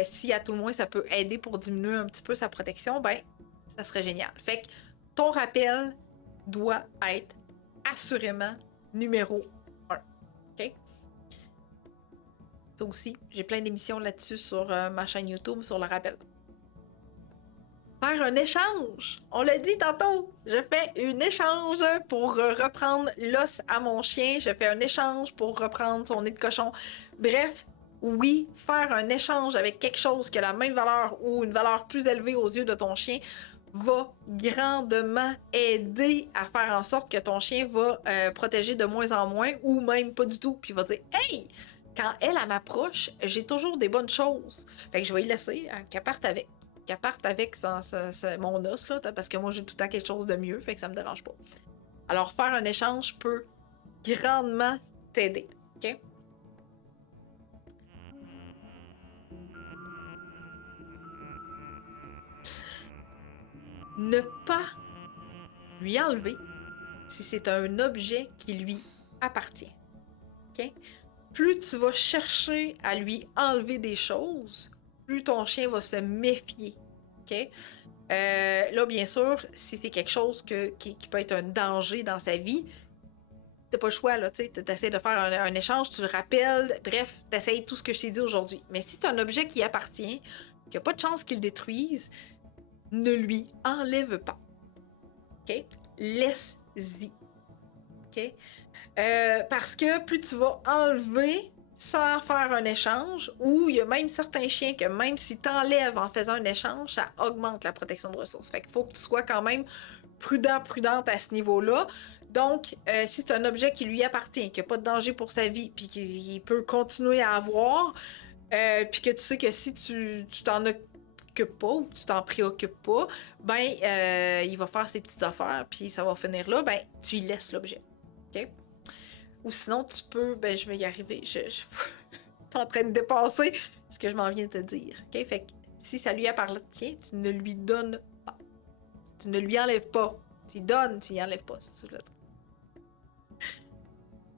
si à tout le moins ça peut aider pour diminuer un petit peu sa protection, ça serait génial. Fait que ton rappel doit être assurément numéro 1. OK? Ça aussi, j'ai plein d'émissions là-dessus sur ma chaîne YouTube, sur le rappel. Faire un échange. On l'a dit tantôt, je fais un échange pour reprendre l'os à mon chien. Je fais un échange pour reprendre son nez de cochon. Bref, oui, faire un échange avec quelque chose qui a la même valeur ou une valeur plus élevée aux yeux de ton chien va grandement aider à faire en sorte que ton chien va protéger de moins en moins ou même pas du tout. Puis il va dire « Hey! » Quand elle m'approche, j'ai toujours des bonnes choses. Fait que je vais y laisser qu'elle parte avec. Qu'elle parte avec mon os, là, parce que moi, j'ai tout le temps quelque chose de mieux, fait que ça me dérange pas. Alors, faire un échange peut grandement t'aider, OK? Ne pas lui enlever si c'est un objet qui lui appartient, OK? Plus tu vas chercher à lui enlever des choses, plus ton chien va se méfier. OK? Là, bien sûr, si c'est quelque chose qui peut être un danger dans sa vie, t'as pas le choix, là, tu essaies de faire un échange, tu le rappelles, bref, t'essayes tout ce que je t'ai dit aujourd'hui. Mais si c'est un objet qui appartient, qu'il n'y a pas de chance qu'il le détruise, ne lui enlève pas. OK? Laisse-y. OK? Parce que plus tu vas enlever sans faire un échange, ou il y a même certains chiens que même si t'enlèves en faisant un échange, ça augmente la protection de ressources. Fait qu'il faut que tu sois quand même prudente à ce niveau-là. Donc, si c'est un objet qui lui appartient, qui n'a pas de danger pour sa vie, puis qu'il peut continuer à avoir, puis que tu sais que si tu t'en occupes pas ou tu t'en préoccupes pas, il va faire ses petites affaires, puis ça va finir là, tu y laisses l'objet. OK? Ou sinon, tu peux... je vais y arriver. Je suis en train de dépasser ce que je m'en viens de te dire. OK? Fait que si ça lui appartient, tu ne lui donnes pas. Tu ne lui enlèves pas. Tu lui donnes, tu lui enlèves pas. C'est ça que je veux dire.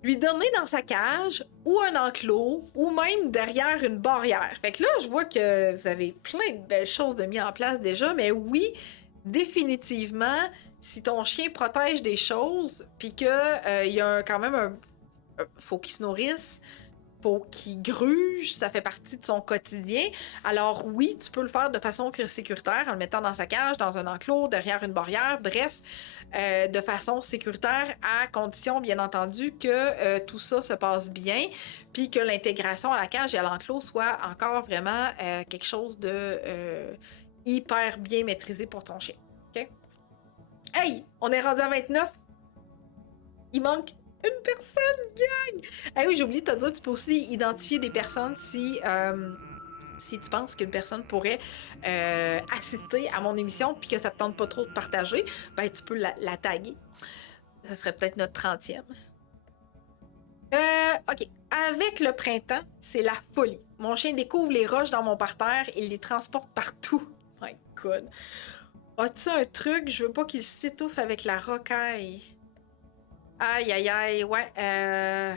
Lui donner dans sa cage, ou un enclos, ou même derrière une barrière. Fait que là, je vois que vous avez plein de belles choses de mis en place déjà, mais oui, définitivement, si ton chien protège des choses, puis que y a quand même un faut qu'il se nourrisse, faut qu'il gruge, ça fait partie de son quotidien. Alors oui, tu peux le faire de façon sécuritaire en le mettant dans sa cage, dans un enclos, derrière une barrière, bref, de façon sécuritaire à condition, bien entendu, que tout ça se passe bien, puis que l'intégration à la cage et à l'enclos soit encore vraiment quelque chose de hyper bien maîtrisé pour ton chien. OK? Hey! On est rendu à 29. Il manque une personne, gang! Ah oui, j'ai oublié de te dire, tu peux aussi identifier des personnes si tu penses qu'une personne pourrait assister à mon émission puis que ça te tente pas trop de partager, tu peux la taguer. Ça serait peut-être notre 30e. OK. Avec le printemps, c'est la folie. Mon chien découvre les roches dans mon parterre et les transporte partout. My God. As-tu un truc? Je veux pas qu'il s'étouffe avec la rocaille. Aïe, aïe, aïe, ouais.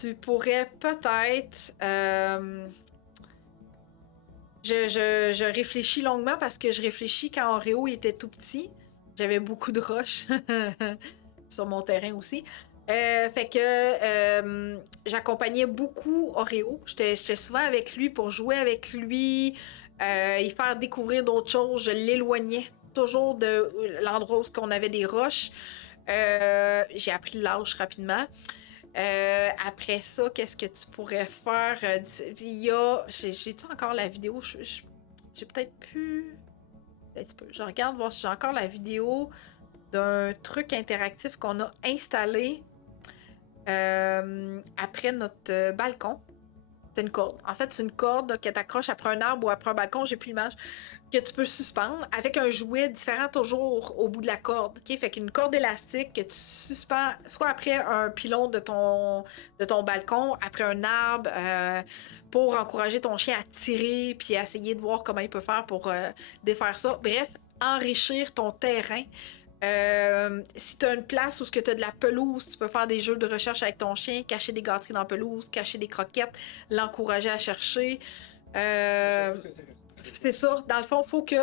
Tu pourrais peut-être... Je réfléchis longuement parce que je réfléchis quand Oreo était tout petit. J'avais beaucoup de roches sur mon terrain aussi. Fait que j'accompagnais beaucoup Oreo. J'étais souvent avec lui pour jouer avec lui, y faire découvrir d'autres choses. Je l'éloignais toujours de l'endroit où on avait des roches. J'ai appris le lâche rapidement. Après ça, qu'est-ce que tu pourrais faire? J'ai-tu encore la vidéo? J'ai peut-être pu... Je regarde voir si j'ai encore la vidéo d'un truc interactif qu'on a installé après notre balcon. C'est une corde. En fait, c'est une corde que tu accroches après un arbre ou après un balcon, j'ai plus l'image, que tu peux suspendre avec un jouet différent toujours au bout de la corde. Okay? Fait qu'une corde élastique que tu suspends soit après un pilon de ton balcon, après un arbre, pour encourager ton chien à tirer puis à essayer de voir comment il peut faire pour défaire ça. Bref, enrichir ton terrain. Si tu as une place où tu as de la pelouse, tu peux faire des jeux de recherche avec ton chien, cacher des gâteries dans la pelouse, cacher des croquettes, l'encourager à chercher. C'est ça. Dans le fond, il faut que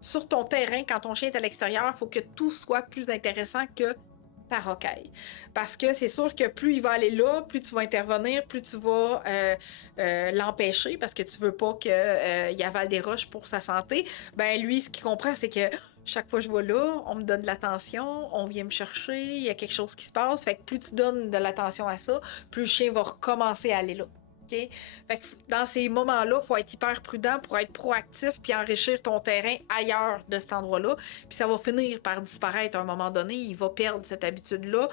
sur ton terrain, quand ton chien est à l'extérieur, il faut que tout soit plus intéressant que ta rocaille. Parce que c'est sûr que plus il va aller là, plus tu vas intervenir, plus tu vas l'empêcher parce que tu veux pas qu'il avale des roches pour sa santé. Ben lui, ce qu'il comprend, c'est que chaque fois que je vais là, on me donne de l'attention, on vient me chercher, il y a quelque chose qui se passe. Fait que plus tu donnes de l'attention à ça, plus le chien va recommencer à aller là. Okay? Fait que dans ces moments-là, il faut être hyper prudent pour être proactif puis enrichir ton terrain ailleurs de cet endroit-là. Puis ça va finir par disparaître à un moment donné. Il va perdre cette habitude-là.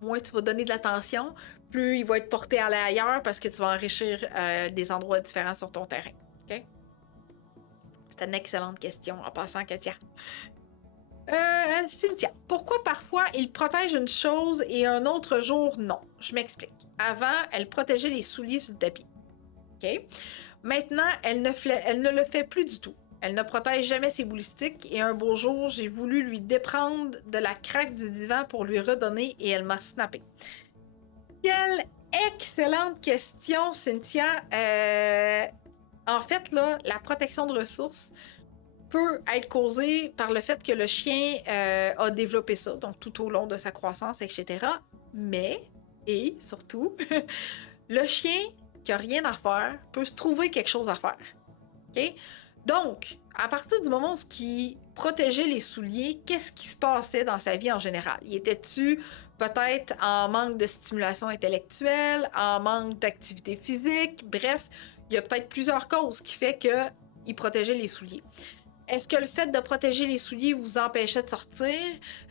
Moins tu vas donner de l'attention, plus il va être porté à aller ailleurs parce que tu vas enrichir des endroits différents sur ton terrain. Okay? C'est une excellente question en passant, Katia. Cynthia, pourquoi parfois il protège une chose et un autre jour non? Je m'explique. Avant, elle protégeait les souliers sur le tapis. OK? Maintenant, elle ne le fait plus du tout. Elle ne protège jamais ses boulistiques et un beau jour, j'ai voulu lui déprendre de la craque du divan pour lui redonner et elle m'a snappé. Quelle excellente question, Cynthia. En fait, là, la protection de ressources peut être causée par le fait que le chien a développé ça, donc tout au long de sa croissance, etc. Mais, et surtout, le chien qui a rien à faire peut se trouver quelque chose à faire. OK? Donc, à partir du moment où il protégeait les souliers, qu'est-ce qui se passait dans sa vie en général? Il était-tu peut-être en manque de stimulation intellectuelle, en manque d'activité physique? Bref, il y a peut-être plusieurs causes qui fait qu'il protégeait les souliers. Est-ce que le fait de protéger les souliers vous empêchait de sortir?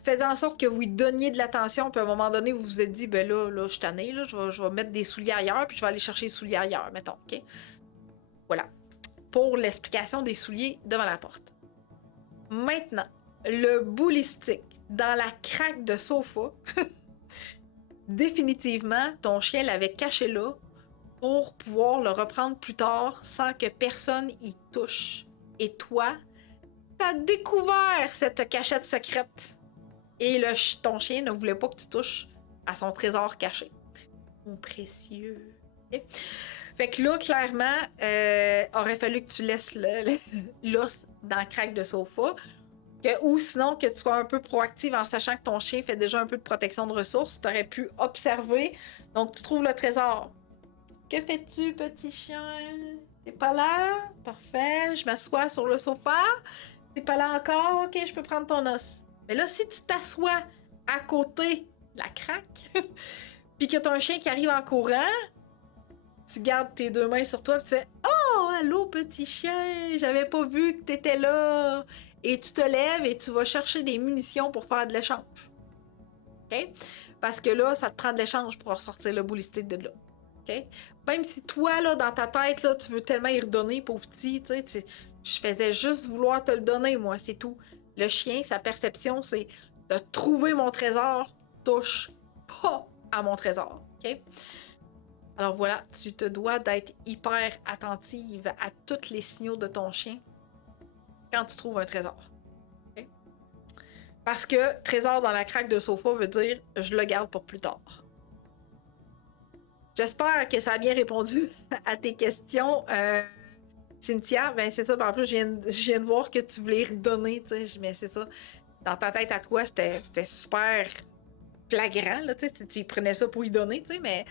Faisait en sorte que vous lui donniez de l'attention, puis à un moment donné, vous vous êtes dit, ben là, je suis tannée, là, je vais mettre des souliers ailleurs, puis je vais aller chercher les souliers ailleurs, mettons, OK? Voilà. Pour l'explication des souliers devant la porte. Maintenant, le boulistique dans la craque de sofa, définitivement, ton chien l'avait caché là pour pouvoir le reprendre plus tard sans que personne y touche. Et toi, t'as découvert cette cachette secrète. Et ton chien ne voulait pas que tu touches à son trésor caché. Mon précieux. Okay. Fait que là, clairement, aurait fallu que tu laisses l'os dans le craque de sofa. Ou sinon, que tu sois un peu proactive en sachant que ton chien fait déjà un peu de protection de ressources. Tu aurais pu observer. Donc, tu trouves le trésor. Que fais-tu, petit chien? T'es pas là? Parfait. Je m'assois sur le sofa. T'es pas là encore? Ok, je peux prendre ton os. Mais là, si tu t'assois à côté de la craque, puis que t'as un chien qui arrive en courant, tu gardes tes deux mains sur toi et tu fais « Oh, allô, petit chien, j'avais pas vu que t'étais là! » Et tu te lèves et tu vas chercher des munitions pour faire de l'échange. OK? Parce que là, ça te prend de l'échange pour ressortir le boulistique de là. OK? Même si toi, là, dans ta tête, là, tu veux tellement y redonner, pauvre petit, tu sais, je faisais juste vouloir te le donner, moi, c'est tout. Le chien, sa perception, c'est de trouver mon trésor, touche pas à mon trésor. OK? Alors voilà, tu te dois d'être hyper attentive à tous les signaux de ton chien quand tu trouves un trésor. Okay? Parce que trésor dans la craque de sofa veut dire je le garde pour plus tard. J'espère que ça a bien répondu à tes questions. Cynthia, ben c'est ça, en plus je viens de voir que tu voulais redonner, tu sais, mais c'est ça. Dans ta tête à toi, c'était super flagrant, là, tu sais, tu prenais ça pour y donner, tu sais, mais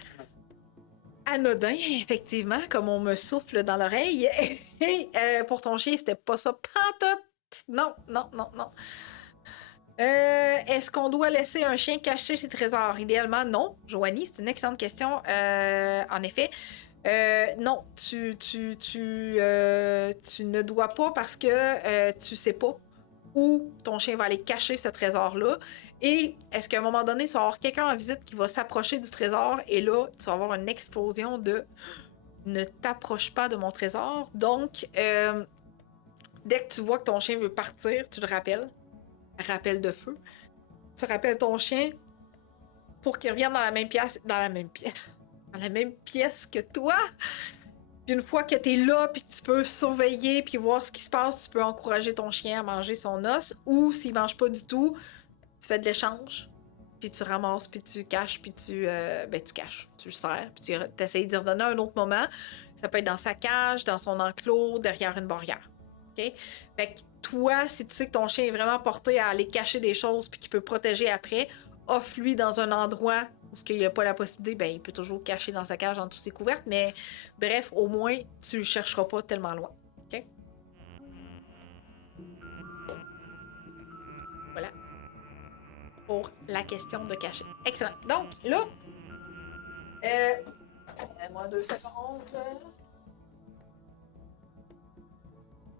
anodin, effectivement, comme on me souffle dans l'oreille. Et pour ton chien, c'était pas ça pantoute. Non, non, non, non. Est-ce qu'on doit laisser un chien cacher ses trésors? Idéalement, non. Joanie, c'est une excellente question. En effet, non, tu ne dois pas parce que tu sais pas où ton chien va aller cacher ce trésor-là. Et est-ce qu'à un moment donné, tu vas avoir quelqu'un en visite qui va s'approcher du trésor et là, tu vas avoir une explosion de ne t'approche pas de mon trésor. Donc, dès que tu vois que ton chien veut partir, tu le rappelles. Rappel de feu. Tu rappelles ton chien pour qu'il revienne dans la même pièce. Dans la même pièce que toi. Puis une fois que tu es là, puis que tu peux surveiller, puis voir ce qui se passe, tu peux encourager ton chien à manger son os. Ou s'il mange pas du tout, tu fais de l'échange. Puis tu ramasses, puis tu caches, puis tu caches, tu le sers, puis tu essaies d'y redonner à un autre moment. Ça peut être dans sa cage, dans son enclos, derrière une barrière. OK? Fait que toi, si tu sais que ton chien est vraiment porté à aller cacher des choses, puis qu'il peut protéger après, offre-lui dans un endroit où il n'a pas la possibilité, ben il peut toujours cacher dans sa cage en dessous ses couvertes, mais bref, au moins, tu le chercheras pas tellement loin. OK? Voilà. Pour la question de cacher. Excellent. Donc, là, moi 2 secondes.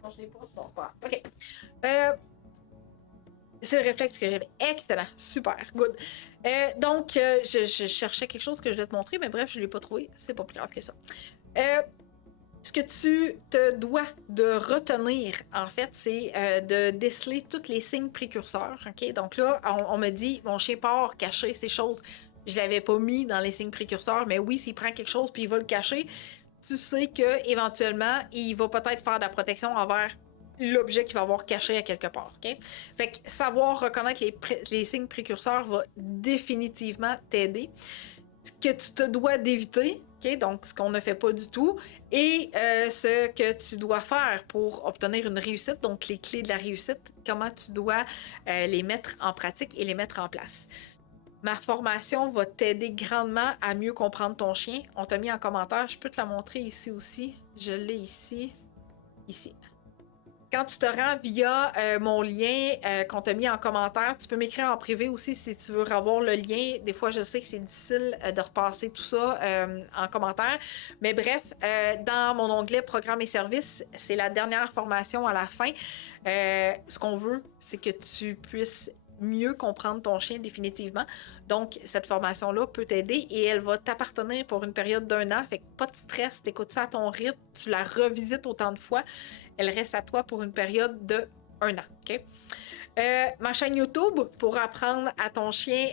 Non, je l'ai pas. Bon, voilà. OK. C'est le réflexe que j'avais. Excellent. Super. Good. Donc, je cherchais quelque chose que je voulais te montrer, mais bref, je ne l'ai pas trouvé. C'est pas plus grave que ça. Ce que tu te dois de retenir, en fait, c'est de déceler tous les signes précurseurs. OK? Donc là, on me dit, mon chien part cacher ces choses. Je ne l'avais pas mis dans les signes précurseurs, mais oui, s'il prend quelque chose puis il va le cacher, tu sais qu'éventuellement, il va peut-être faire de la protection envers l'objet qu'il va avoir caché à quelque part. OK? Fait que savoir reconnaître les signes précurseurs va définitivement t'aider. Ce que tu te dois d'éviter, OK? Donc ce qu'on ne fait pas du tout, et ce que tu dois faire pour obtenir une réussite, donc les clés de la réussite, comment tu dois les mettre en pratique et les mettre en place. Ma formation va t'aider grandement à mieux comprendre ton chien. On t'a mis en commentaire, je peux te la montrer ici aussi. Je l'ai ici. Ici. Quand tu te rends via mon lien qu'on t'a mis en commentaire, tu peux m'écrire en privé aussi si tu veux revoir le lien. Des fois, je sais que c'est difficile de repasser tout ça en commentaire. Mais bref, dans mon onglet Programmes et services, c'est la dernière formation à la fin. Ce qu'on veut, c'est que tu puisses mieux comprendre ton chien définitivement. Donc, cette formation-là peut t'aider et elle va t'appartenir pour une période d'1 an. Fait que pas de stress, t'écoutes ça à ton rythme, tu la revisites autant de fois. Elle reste à toi pour une période de 1 an. OK? Ma chaîne YouTube pour apprendre à ton chien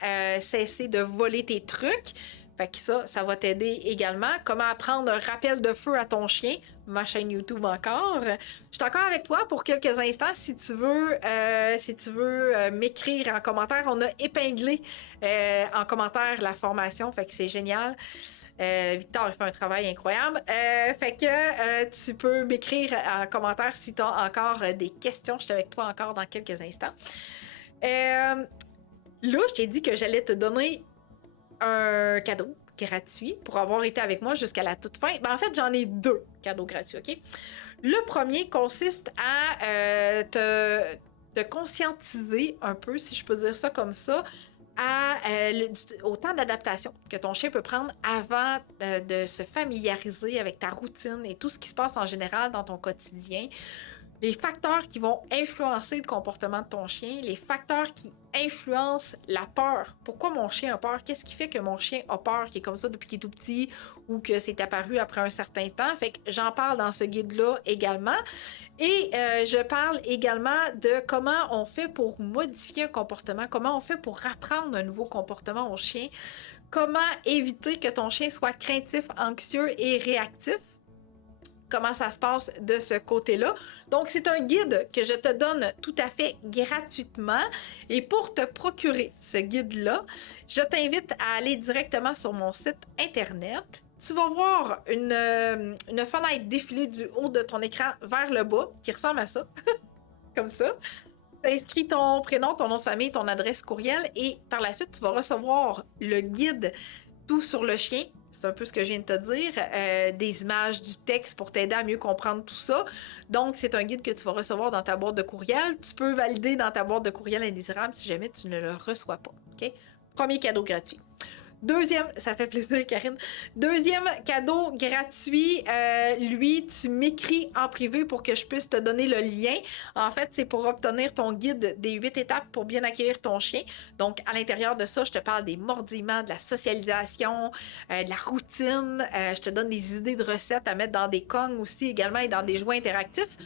à cesser de voler tes trucs. Fait que ça va t'aider également. Comment apprendre un rappel de feu à ton chien. Ma chaîne YouTube encore. Je suis encore avec toi pour quelques instants. Si tu veux, m'écrire en commentaire, on a épinglé en commentaire la formation. Fait que c'est génial. Victor, il fait un travail incroyable. Fait que tu peux m'écrire en commentaire si tu as encore des questions. Je suis avec toi encore dans quelques instants. Là, je t'ai dit que j'allais te donner un cadeau gratuit pour avoir été avec moi jusqu'à la toute fin. Ben, en fait, j'en ai 2 cadeaux gratuits, OK? Le premier consiste à te conscientiser un peu, si je peux dire ça comme ça, au temps d'adaptation que ton chien peut prendre avant de se familiariser avec ta routine et tout ce qui se passe en général dans ton quotidien. Les facteurs qui vont influencer le comportement de ton chien, les facteurs qui influencent la peur. Pourquoi mon chien a peur? Qu'est-ce qui fait que mon chien a peur, qui est comme ça depuis qu'il est tout petit ou que c'est apparu après un certain temps? Fait que j'en parle dans ce guide-là également. Et je parle également de comment on fait pour modifier un comportement, comment on fait pour apprendre un nouveau comportement au chien, comment éviter que ton chien soit craintif, anxieux et réactif. Comment ça se passe de ce côté-là. Donc, c'est un guide que je te donne tout à fait gratuitement. Et pour te procurer ce guide-là, je t'invite à aller directement sur mon site Internet. Tu vas voir une fenêtre défiler du haut de ton écran vers le bas, qui ressemble à ça, comme ça. Tu inscris ton prénom, ton nom de famille, ton adresse courriel et par la suite, tu vas recevoir le guide Tout sur le chien. C'est un peu ce que je viens de te dire, des images, du texte pour t'aider à mieux comprendre tout ça. Donc, c'est un guide que tu vas recevoir dans ta boîte de courriel. Tu peux valider dans ta boîte de courriel indésirable si jamais tu ne le reçois pas. OK? Premier cadeau gratuit. Ça fait plaisir, Karine. Deuxième cadeau gratuit, lui, tu m'écris en privé pour que je puisse te donner le lien. En fait, c'est pour obtenir ton guide des 8 étapes pour bien accueillir ton chien. Donc, à l'intérieur de ça, je te parle des mordillements, de la socialisation, de la routine. Je te donne des idées de recettes à mettre dans des cognes aussi également et dans des jouets interactifs.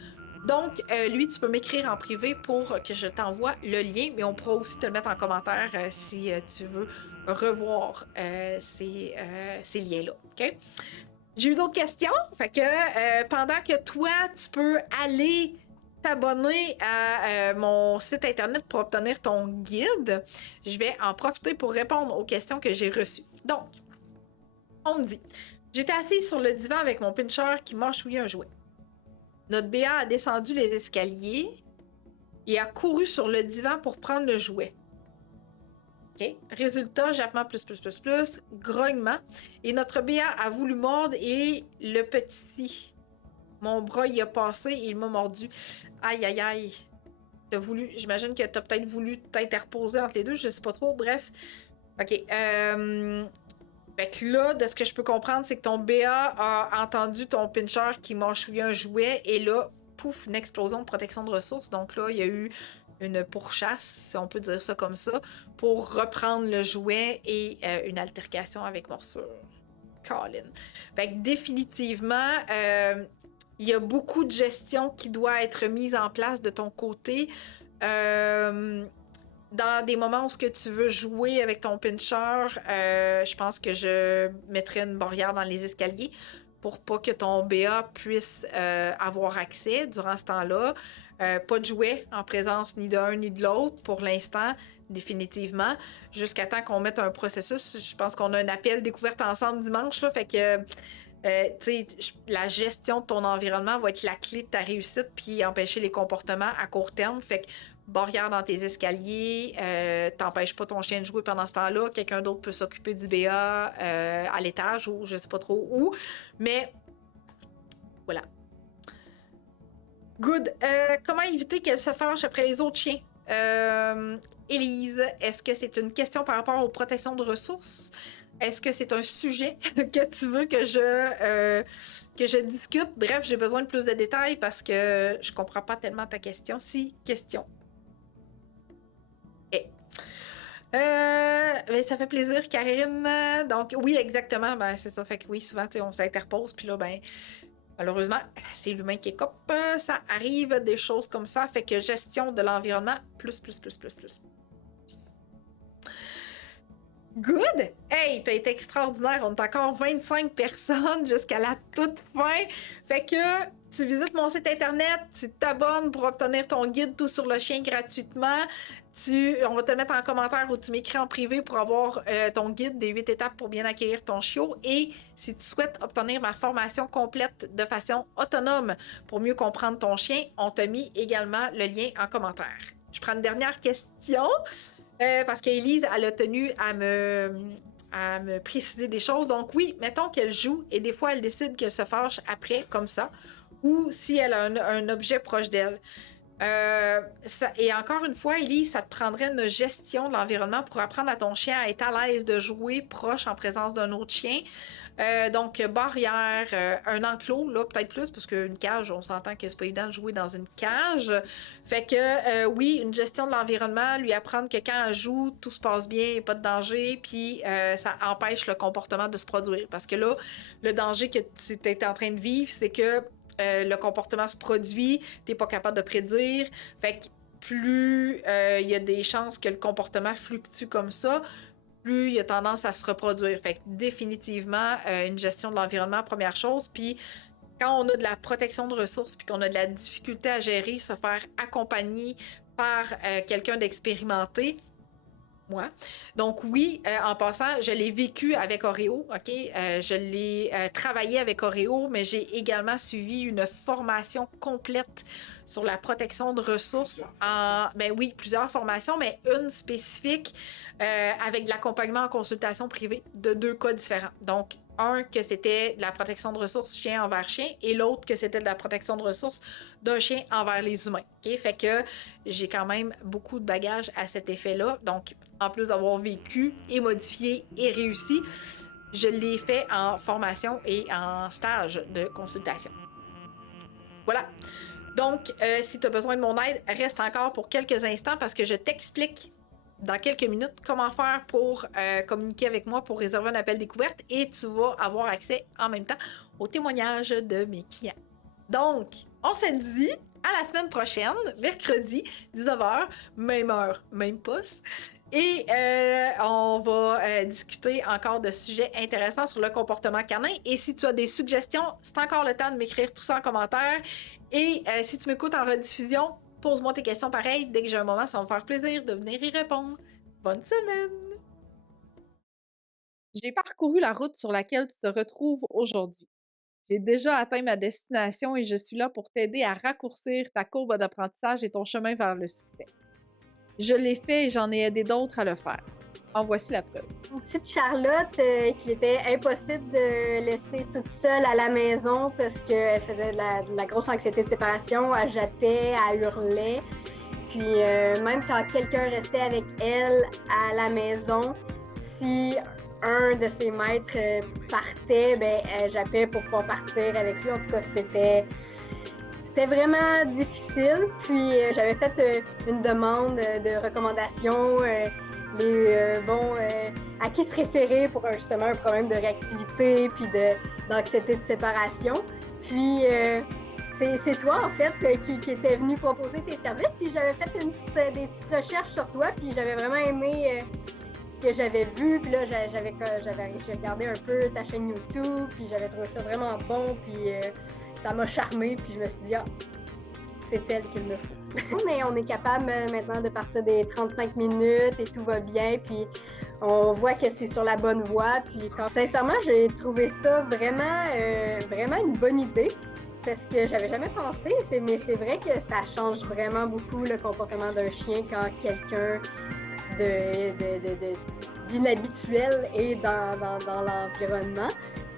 Donc, lui, tu peux m'écrire en privé pour que je t'envoie le lien, mais on pourra aussi te le mettre en commentaire si tu veux revoir ces liens-là. OK? J'ai eu d'autres questions. Fait que pendant que toi, tu peux aller t'abonner à mon site internet pour obtenir ton guide, je vais en profiter pour répondre aux questions que j'ai reçues. Donc, on me dit, j'étais assise sur le divan avec mon pincher qui mâchouillait un jouet. Notre BA a descendu les escaliers et a couru sur le divan pour prendre le jouet. OK. Résultat, jappement plus, grognement. Et notre BA a voulu mordre et le petit. Mon bras y a passé et il m'a mordu. Aïe, aïe, aïe. T'as voulu... J'imagine que t'as peut-être voulu t'interposer entre les deux, je sais pas trop. Bref. OK. Fait que là, de ce que je peux comprendre, c'est que ton BA a entendu ton pincher qui mâchouillait un jouet et là, pouf, une explosion de protection de ressources. Donc là, il y a eu une pourchasse, si on peut dire ça comme ça, pour reprendre le jouet et une altercation avec morsure. Colin. Fait que définitivement, il y a beaucoup de gestion qui doit être mise en place de ton côté. Dans des moments où ce que tu veux jouer avec ton pincher, je pense que je mettrais une barrière dans les escaliers pour pas que ton BA puisse avoir accès durant ce temps-là. Pas de jouet en présence ni d'un ni de l'autre pour l'instant, définitivement. Jusqu'à temps qu'on mette un processus, je pense qu'on a un appel découverte ensemble dimanche, là, fait que la gestion de ton environnement va être la clé de ta réussite puis empêcher les comportements à court terme. Fait que barrière dans tes escaliers, t'empêches pas ton chien de jouer pendant ce temps-là. Quelqu'un d'autre peut s'occuper du BA à l'étage ou je sais pas trop où. Mais voilà. Good. Comment éviter qu'elle se fâche après les autres chiens? Élise, est-ce que c'est une question par rapport aux protections de ressources? Est-ce que c'est un sujet que tu veux que je discute? Bref, j'ai besoin de plus de détails parce que je comprends pas tellement ta question. Si, question. Ben, ça fait plaisir, Karine. Donc, oui, exactement. Ben, c'est ça. Fait que oui, souvent, on s'interpose. Puis là, ben, malheureusement, c'est l'humain qui écope. Ça arrive des choses comme ça. Fait que gestion de l'environnement, plus. Good! Hey, t'as été extraordinaire. On est encore 25 personnes jusqu'à la toute fin. Fait que tu visites mon site internet, tu t'abonnes pour obtenir ton guide Tout sur le chien gratuitement. On va te mettre en commentaire ou tu m'écris en privé pour avoir ton guide des 8 étapes pour bien accueillir ton chiot. Et si tu souhaites obtenir ma formation complète de façon autonome pour mieux comprendre ton chien, on t'a mis également le lien en commentaire. Je prends une dernière question. Parce qu'Élise, elle a tenu à me préciser des choses. Donc oui, mettons qu'elle joue et des fois, elle décide qu'elle se fâche après, comme ça. Ou si elle a un objet proche d'elle. Et encore une fois, Élise, ça te prendrait une gestion de l'environnement pour apprendre à ton chien à être à l'aise de jouer proche en présence d'un autre chien. Donc, barrière, un enclos, là, peut-être plus, parce qu'une cage, on s'entend que c'est pas évident de jouer dans une cage. Fait que, oui, une gestion de l'environnement, lui apprendre que quand elle joue, tout se passe bien, il n'y a pas de danger, puis ça empêche le comportement de se produire. Parce que là, le danger que tu étais en train de vivre, c'est que le comportement se produit, t'es pas capable de prédire. Fait que plus il y a des chances que le comportement fluctue comme ça, plus il y a tendance à se reproduire. Fait que définitivement, une gestion de l'environnement, première chose. Puis quand on a de la protection de ressources puis qu'on a de la difficulté à gérer, se faire accompagner par quelqu'un d'expérimenté, moi. Donc oui, en passant, je l'ai vécu avec Oreo, OK? Je l'ai travaillé avec Oreo, mais j'ai également suivi une formation complète sur la protection de ressources. Ben oui, plusieurs formations, mais une spécifique avec de l'accompagnement en consultation privée de 2 cas différents. Donc, Un, que c'était de la protection de ressources chien envers chien, et l'autre, que c'était de la protection de ressources d'un chien envers les humains. Okay? Fait que j'ai quand même beaucoup de bagages à cet effet-là. Donc, en plus d'avoir vécu et modifié et réussi, je l'ai fait en formation et en stage de consultation. Voilà. Donc, si tu as besoin de mon aide, reste encore pour quelques instants parce que je t'explique dans quelques minutes comment faire pour communiquer avec moi pour réserver un appel découverte et tu vas avoir accès en même temps aux témoignages de mes clients. Donc, on se dit à la semaine prochaine, mercredi, 19h, même heure, même poste. Et on va discuter encore de sujets intéressants sur le comportement canin. Et si tu as des suggestions, c'est encore le temps de m'écrire tout ça en commentaire. Et si tu m'écoutes en rediffusion, pose-moi tes questions pareil. Dès que j'ai un moment, ça va me faire plaisir de venir y répondre. Bonne semaine! J'ai parcouru la route sur laquelle tu te retrouves aujourd'hui. J'ai déjà atteint ma destination et je suis là pour t'aider à raccourcir ta courbe d'apprentissage et ton chemin vers le succès. Je l'ai fait et j'en ai aidé d'autres à le faire. En voici la preuve. Une petite Charlotte qu'il était impossible de laisser toute seule à la maison parce qu'elle faisait de la grosse anxiété de séparation, elle jappait, elle hurlait. Puis même quand quelqu'un restait avec elle à la maison, si un de ses maîtres partait, ben, elle jappait pour pouvoir partir avec lui. En tout cas, c'était vraiment difficile. Puis j'avais fait une demande de recommandation, à qui se référer pour justement un problème de réactivité puis d'anxiété de séparation. Puis c'est toi en fait qui était venu proposer tes services. Puis j'avais fait des petites recherches sur toi. Puis j'avais vraiment aimé ce que j'avais vu. Puis là j'ai regardé un peu ta chaîne YouTube. Puis j'avais trouvé ça vraiment bon. Puis ça m'a charmée, puis je me suis dit, c'est elle qu'il me faut. Mais on est capable maintenant de partir des 35 minutes et tout va bien, puis on voit que c'est sur la bonne voie. Puis sincèrement, j'ai trouvé ça vraiment une bonne idée, parce que j'avais jamais pensé, mais c'est vrai que ça change vraiment beaucoup le comportement d'un chien quand quelqu'un d'inhabituel est dans l'environnement.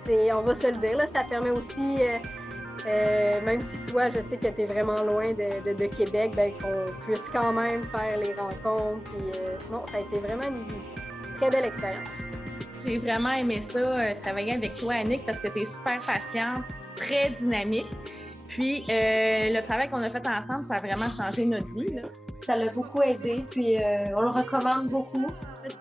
On va se le dire, là, ça permet aussi... même si toi, je sais que tu es vraiment loin de Québec, ben, qu'on puisse quand même faire les rencontres. Puis, non, ça a été vraiment une très belle expérience. J'ai vraiment aimé ça, travailler avec toi, Annick, parce que tu es super patiente, très dynamique. Puis, le travail qu'on a fait ensemble, ça a vraiment changé notre vie, là. Ça l'a beaucoup aidé, puis on le recommande beaucoup.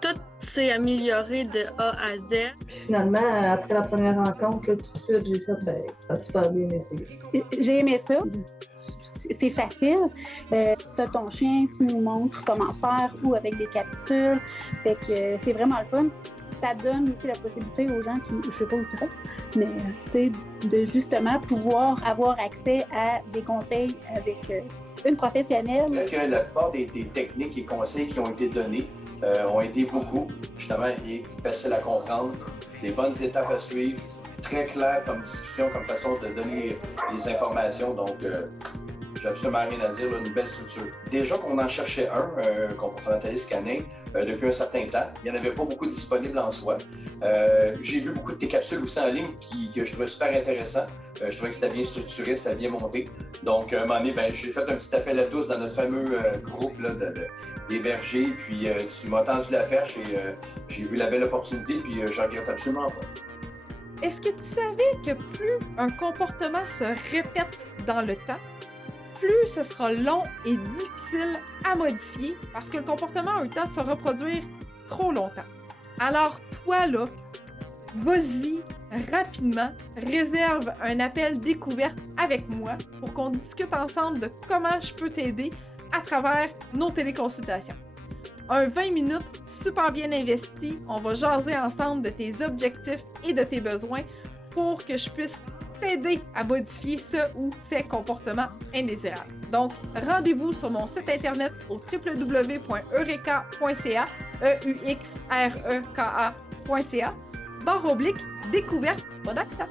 Tout s'est amélioré de A à Z. Finalement, après la première rencontre, là, tout de suite, j'ai fait, ça a super bien été. J'ai aimé ça. C'est facile. Tu as ton chien, tu nous montres comment faire ou avec des capsules. Fait que c'est vraiment le fun. Ça donne aussi la possibilité aux gens qui, je sais pas où tu fais, mais c'est de justement pouvoir avoir accès à des conseils avec une professionnelle. La plupart des techniques et conseils qui ont été donnés ont été beaucoup, justement, et faciles à comprendre, des bonnes étapes à suivre, très clair comme discussion, comme façon de donner les informations. Donc, j'ai absolument rien à dire, là, une belle structure. Déjà qu'on en cherchait un comportementaliste canin depuis un certain temps. Il n'y en avait pas beaucoup disponibles en soi. J'ai vu beaucoup de tes capsules aussi en ligne que je trouvais super intéressant. Je trouvais que c'était bien structuré, c'était bien monté. Donc, à un moment donné, j'ai fait un petit appel à tous dans notre fameux groupe là, des bergers. Puis, tu m'as tendu la perche et j'ai vu la belle opportunité. Puis, je regrette absolument pas. Est-ce que tu savais que plus un comportement se répète dans le temps, plus ce sera long et difficile à modifier parce que le comportement a eu le temps de se reproduire trop longtemps. Alors toi là, vas-y rapidement, réserve un appel découverte avec moi pour qu'on discute ensemble de comment je peux t'aider à travers nos téléconsultations. Un 20 minutes super bien investi, on va jaser ensemble de tes objectifs et de tes besoins pour que je puisse t'aider à modifier ce ou ces comportements indésirables. Donc, rendez-vous sur mon site internet au www.eureka.ca, EUXREKA.ca, /découverte, pas d'accent.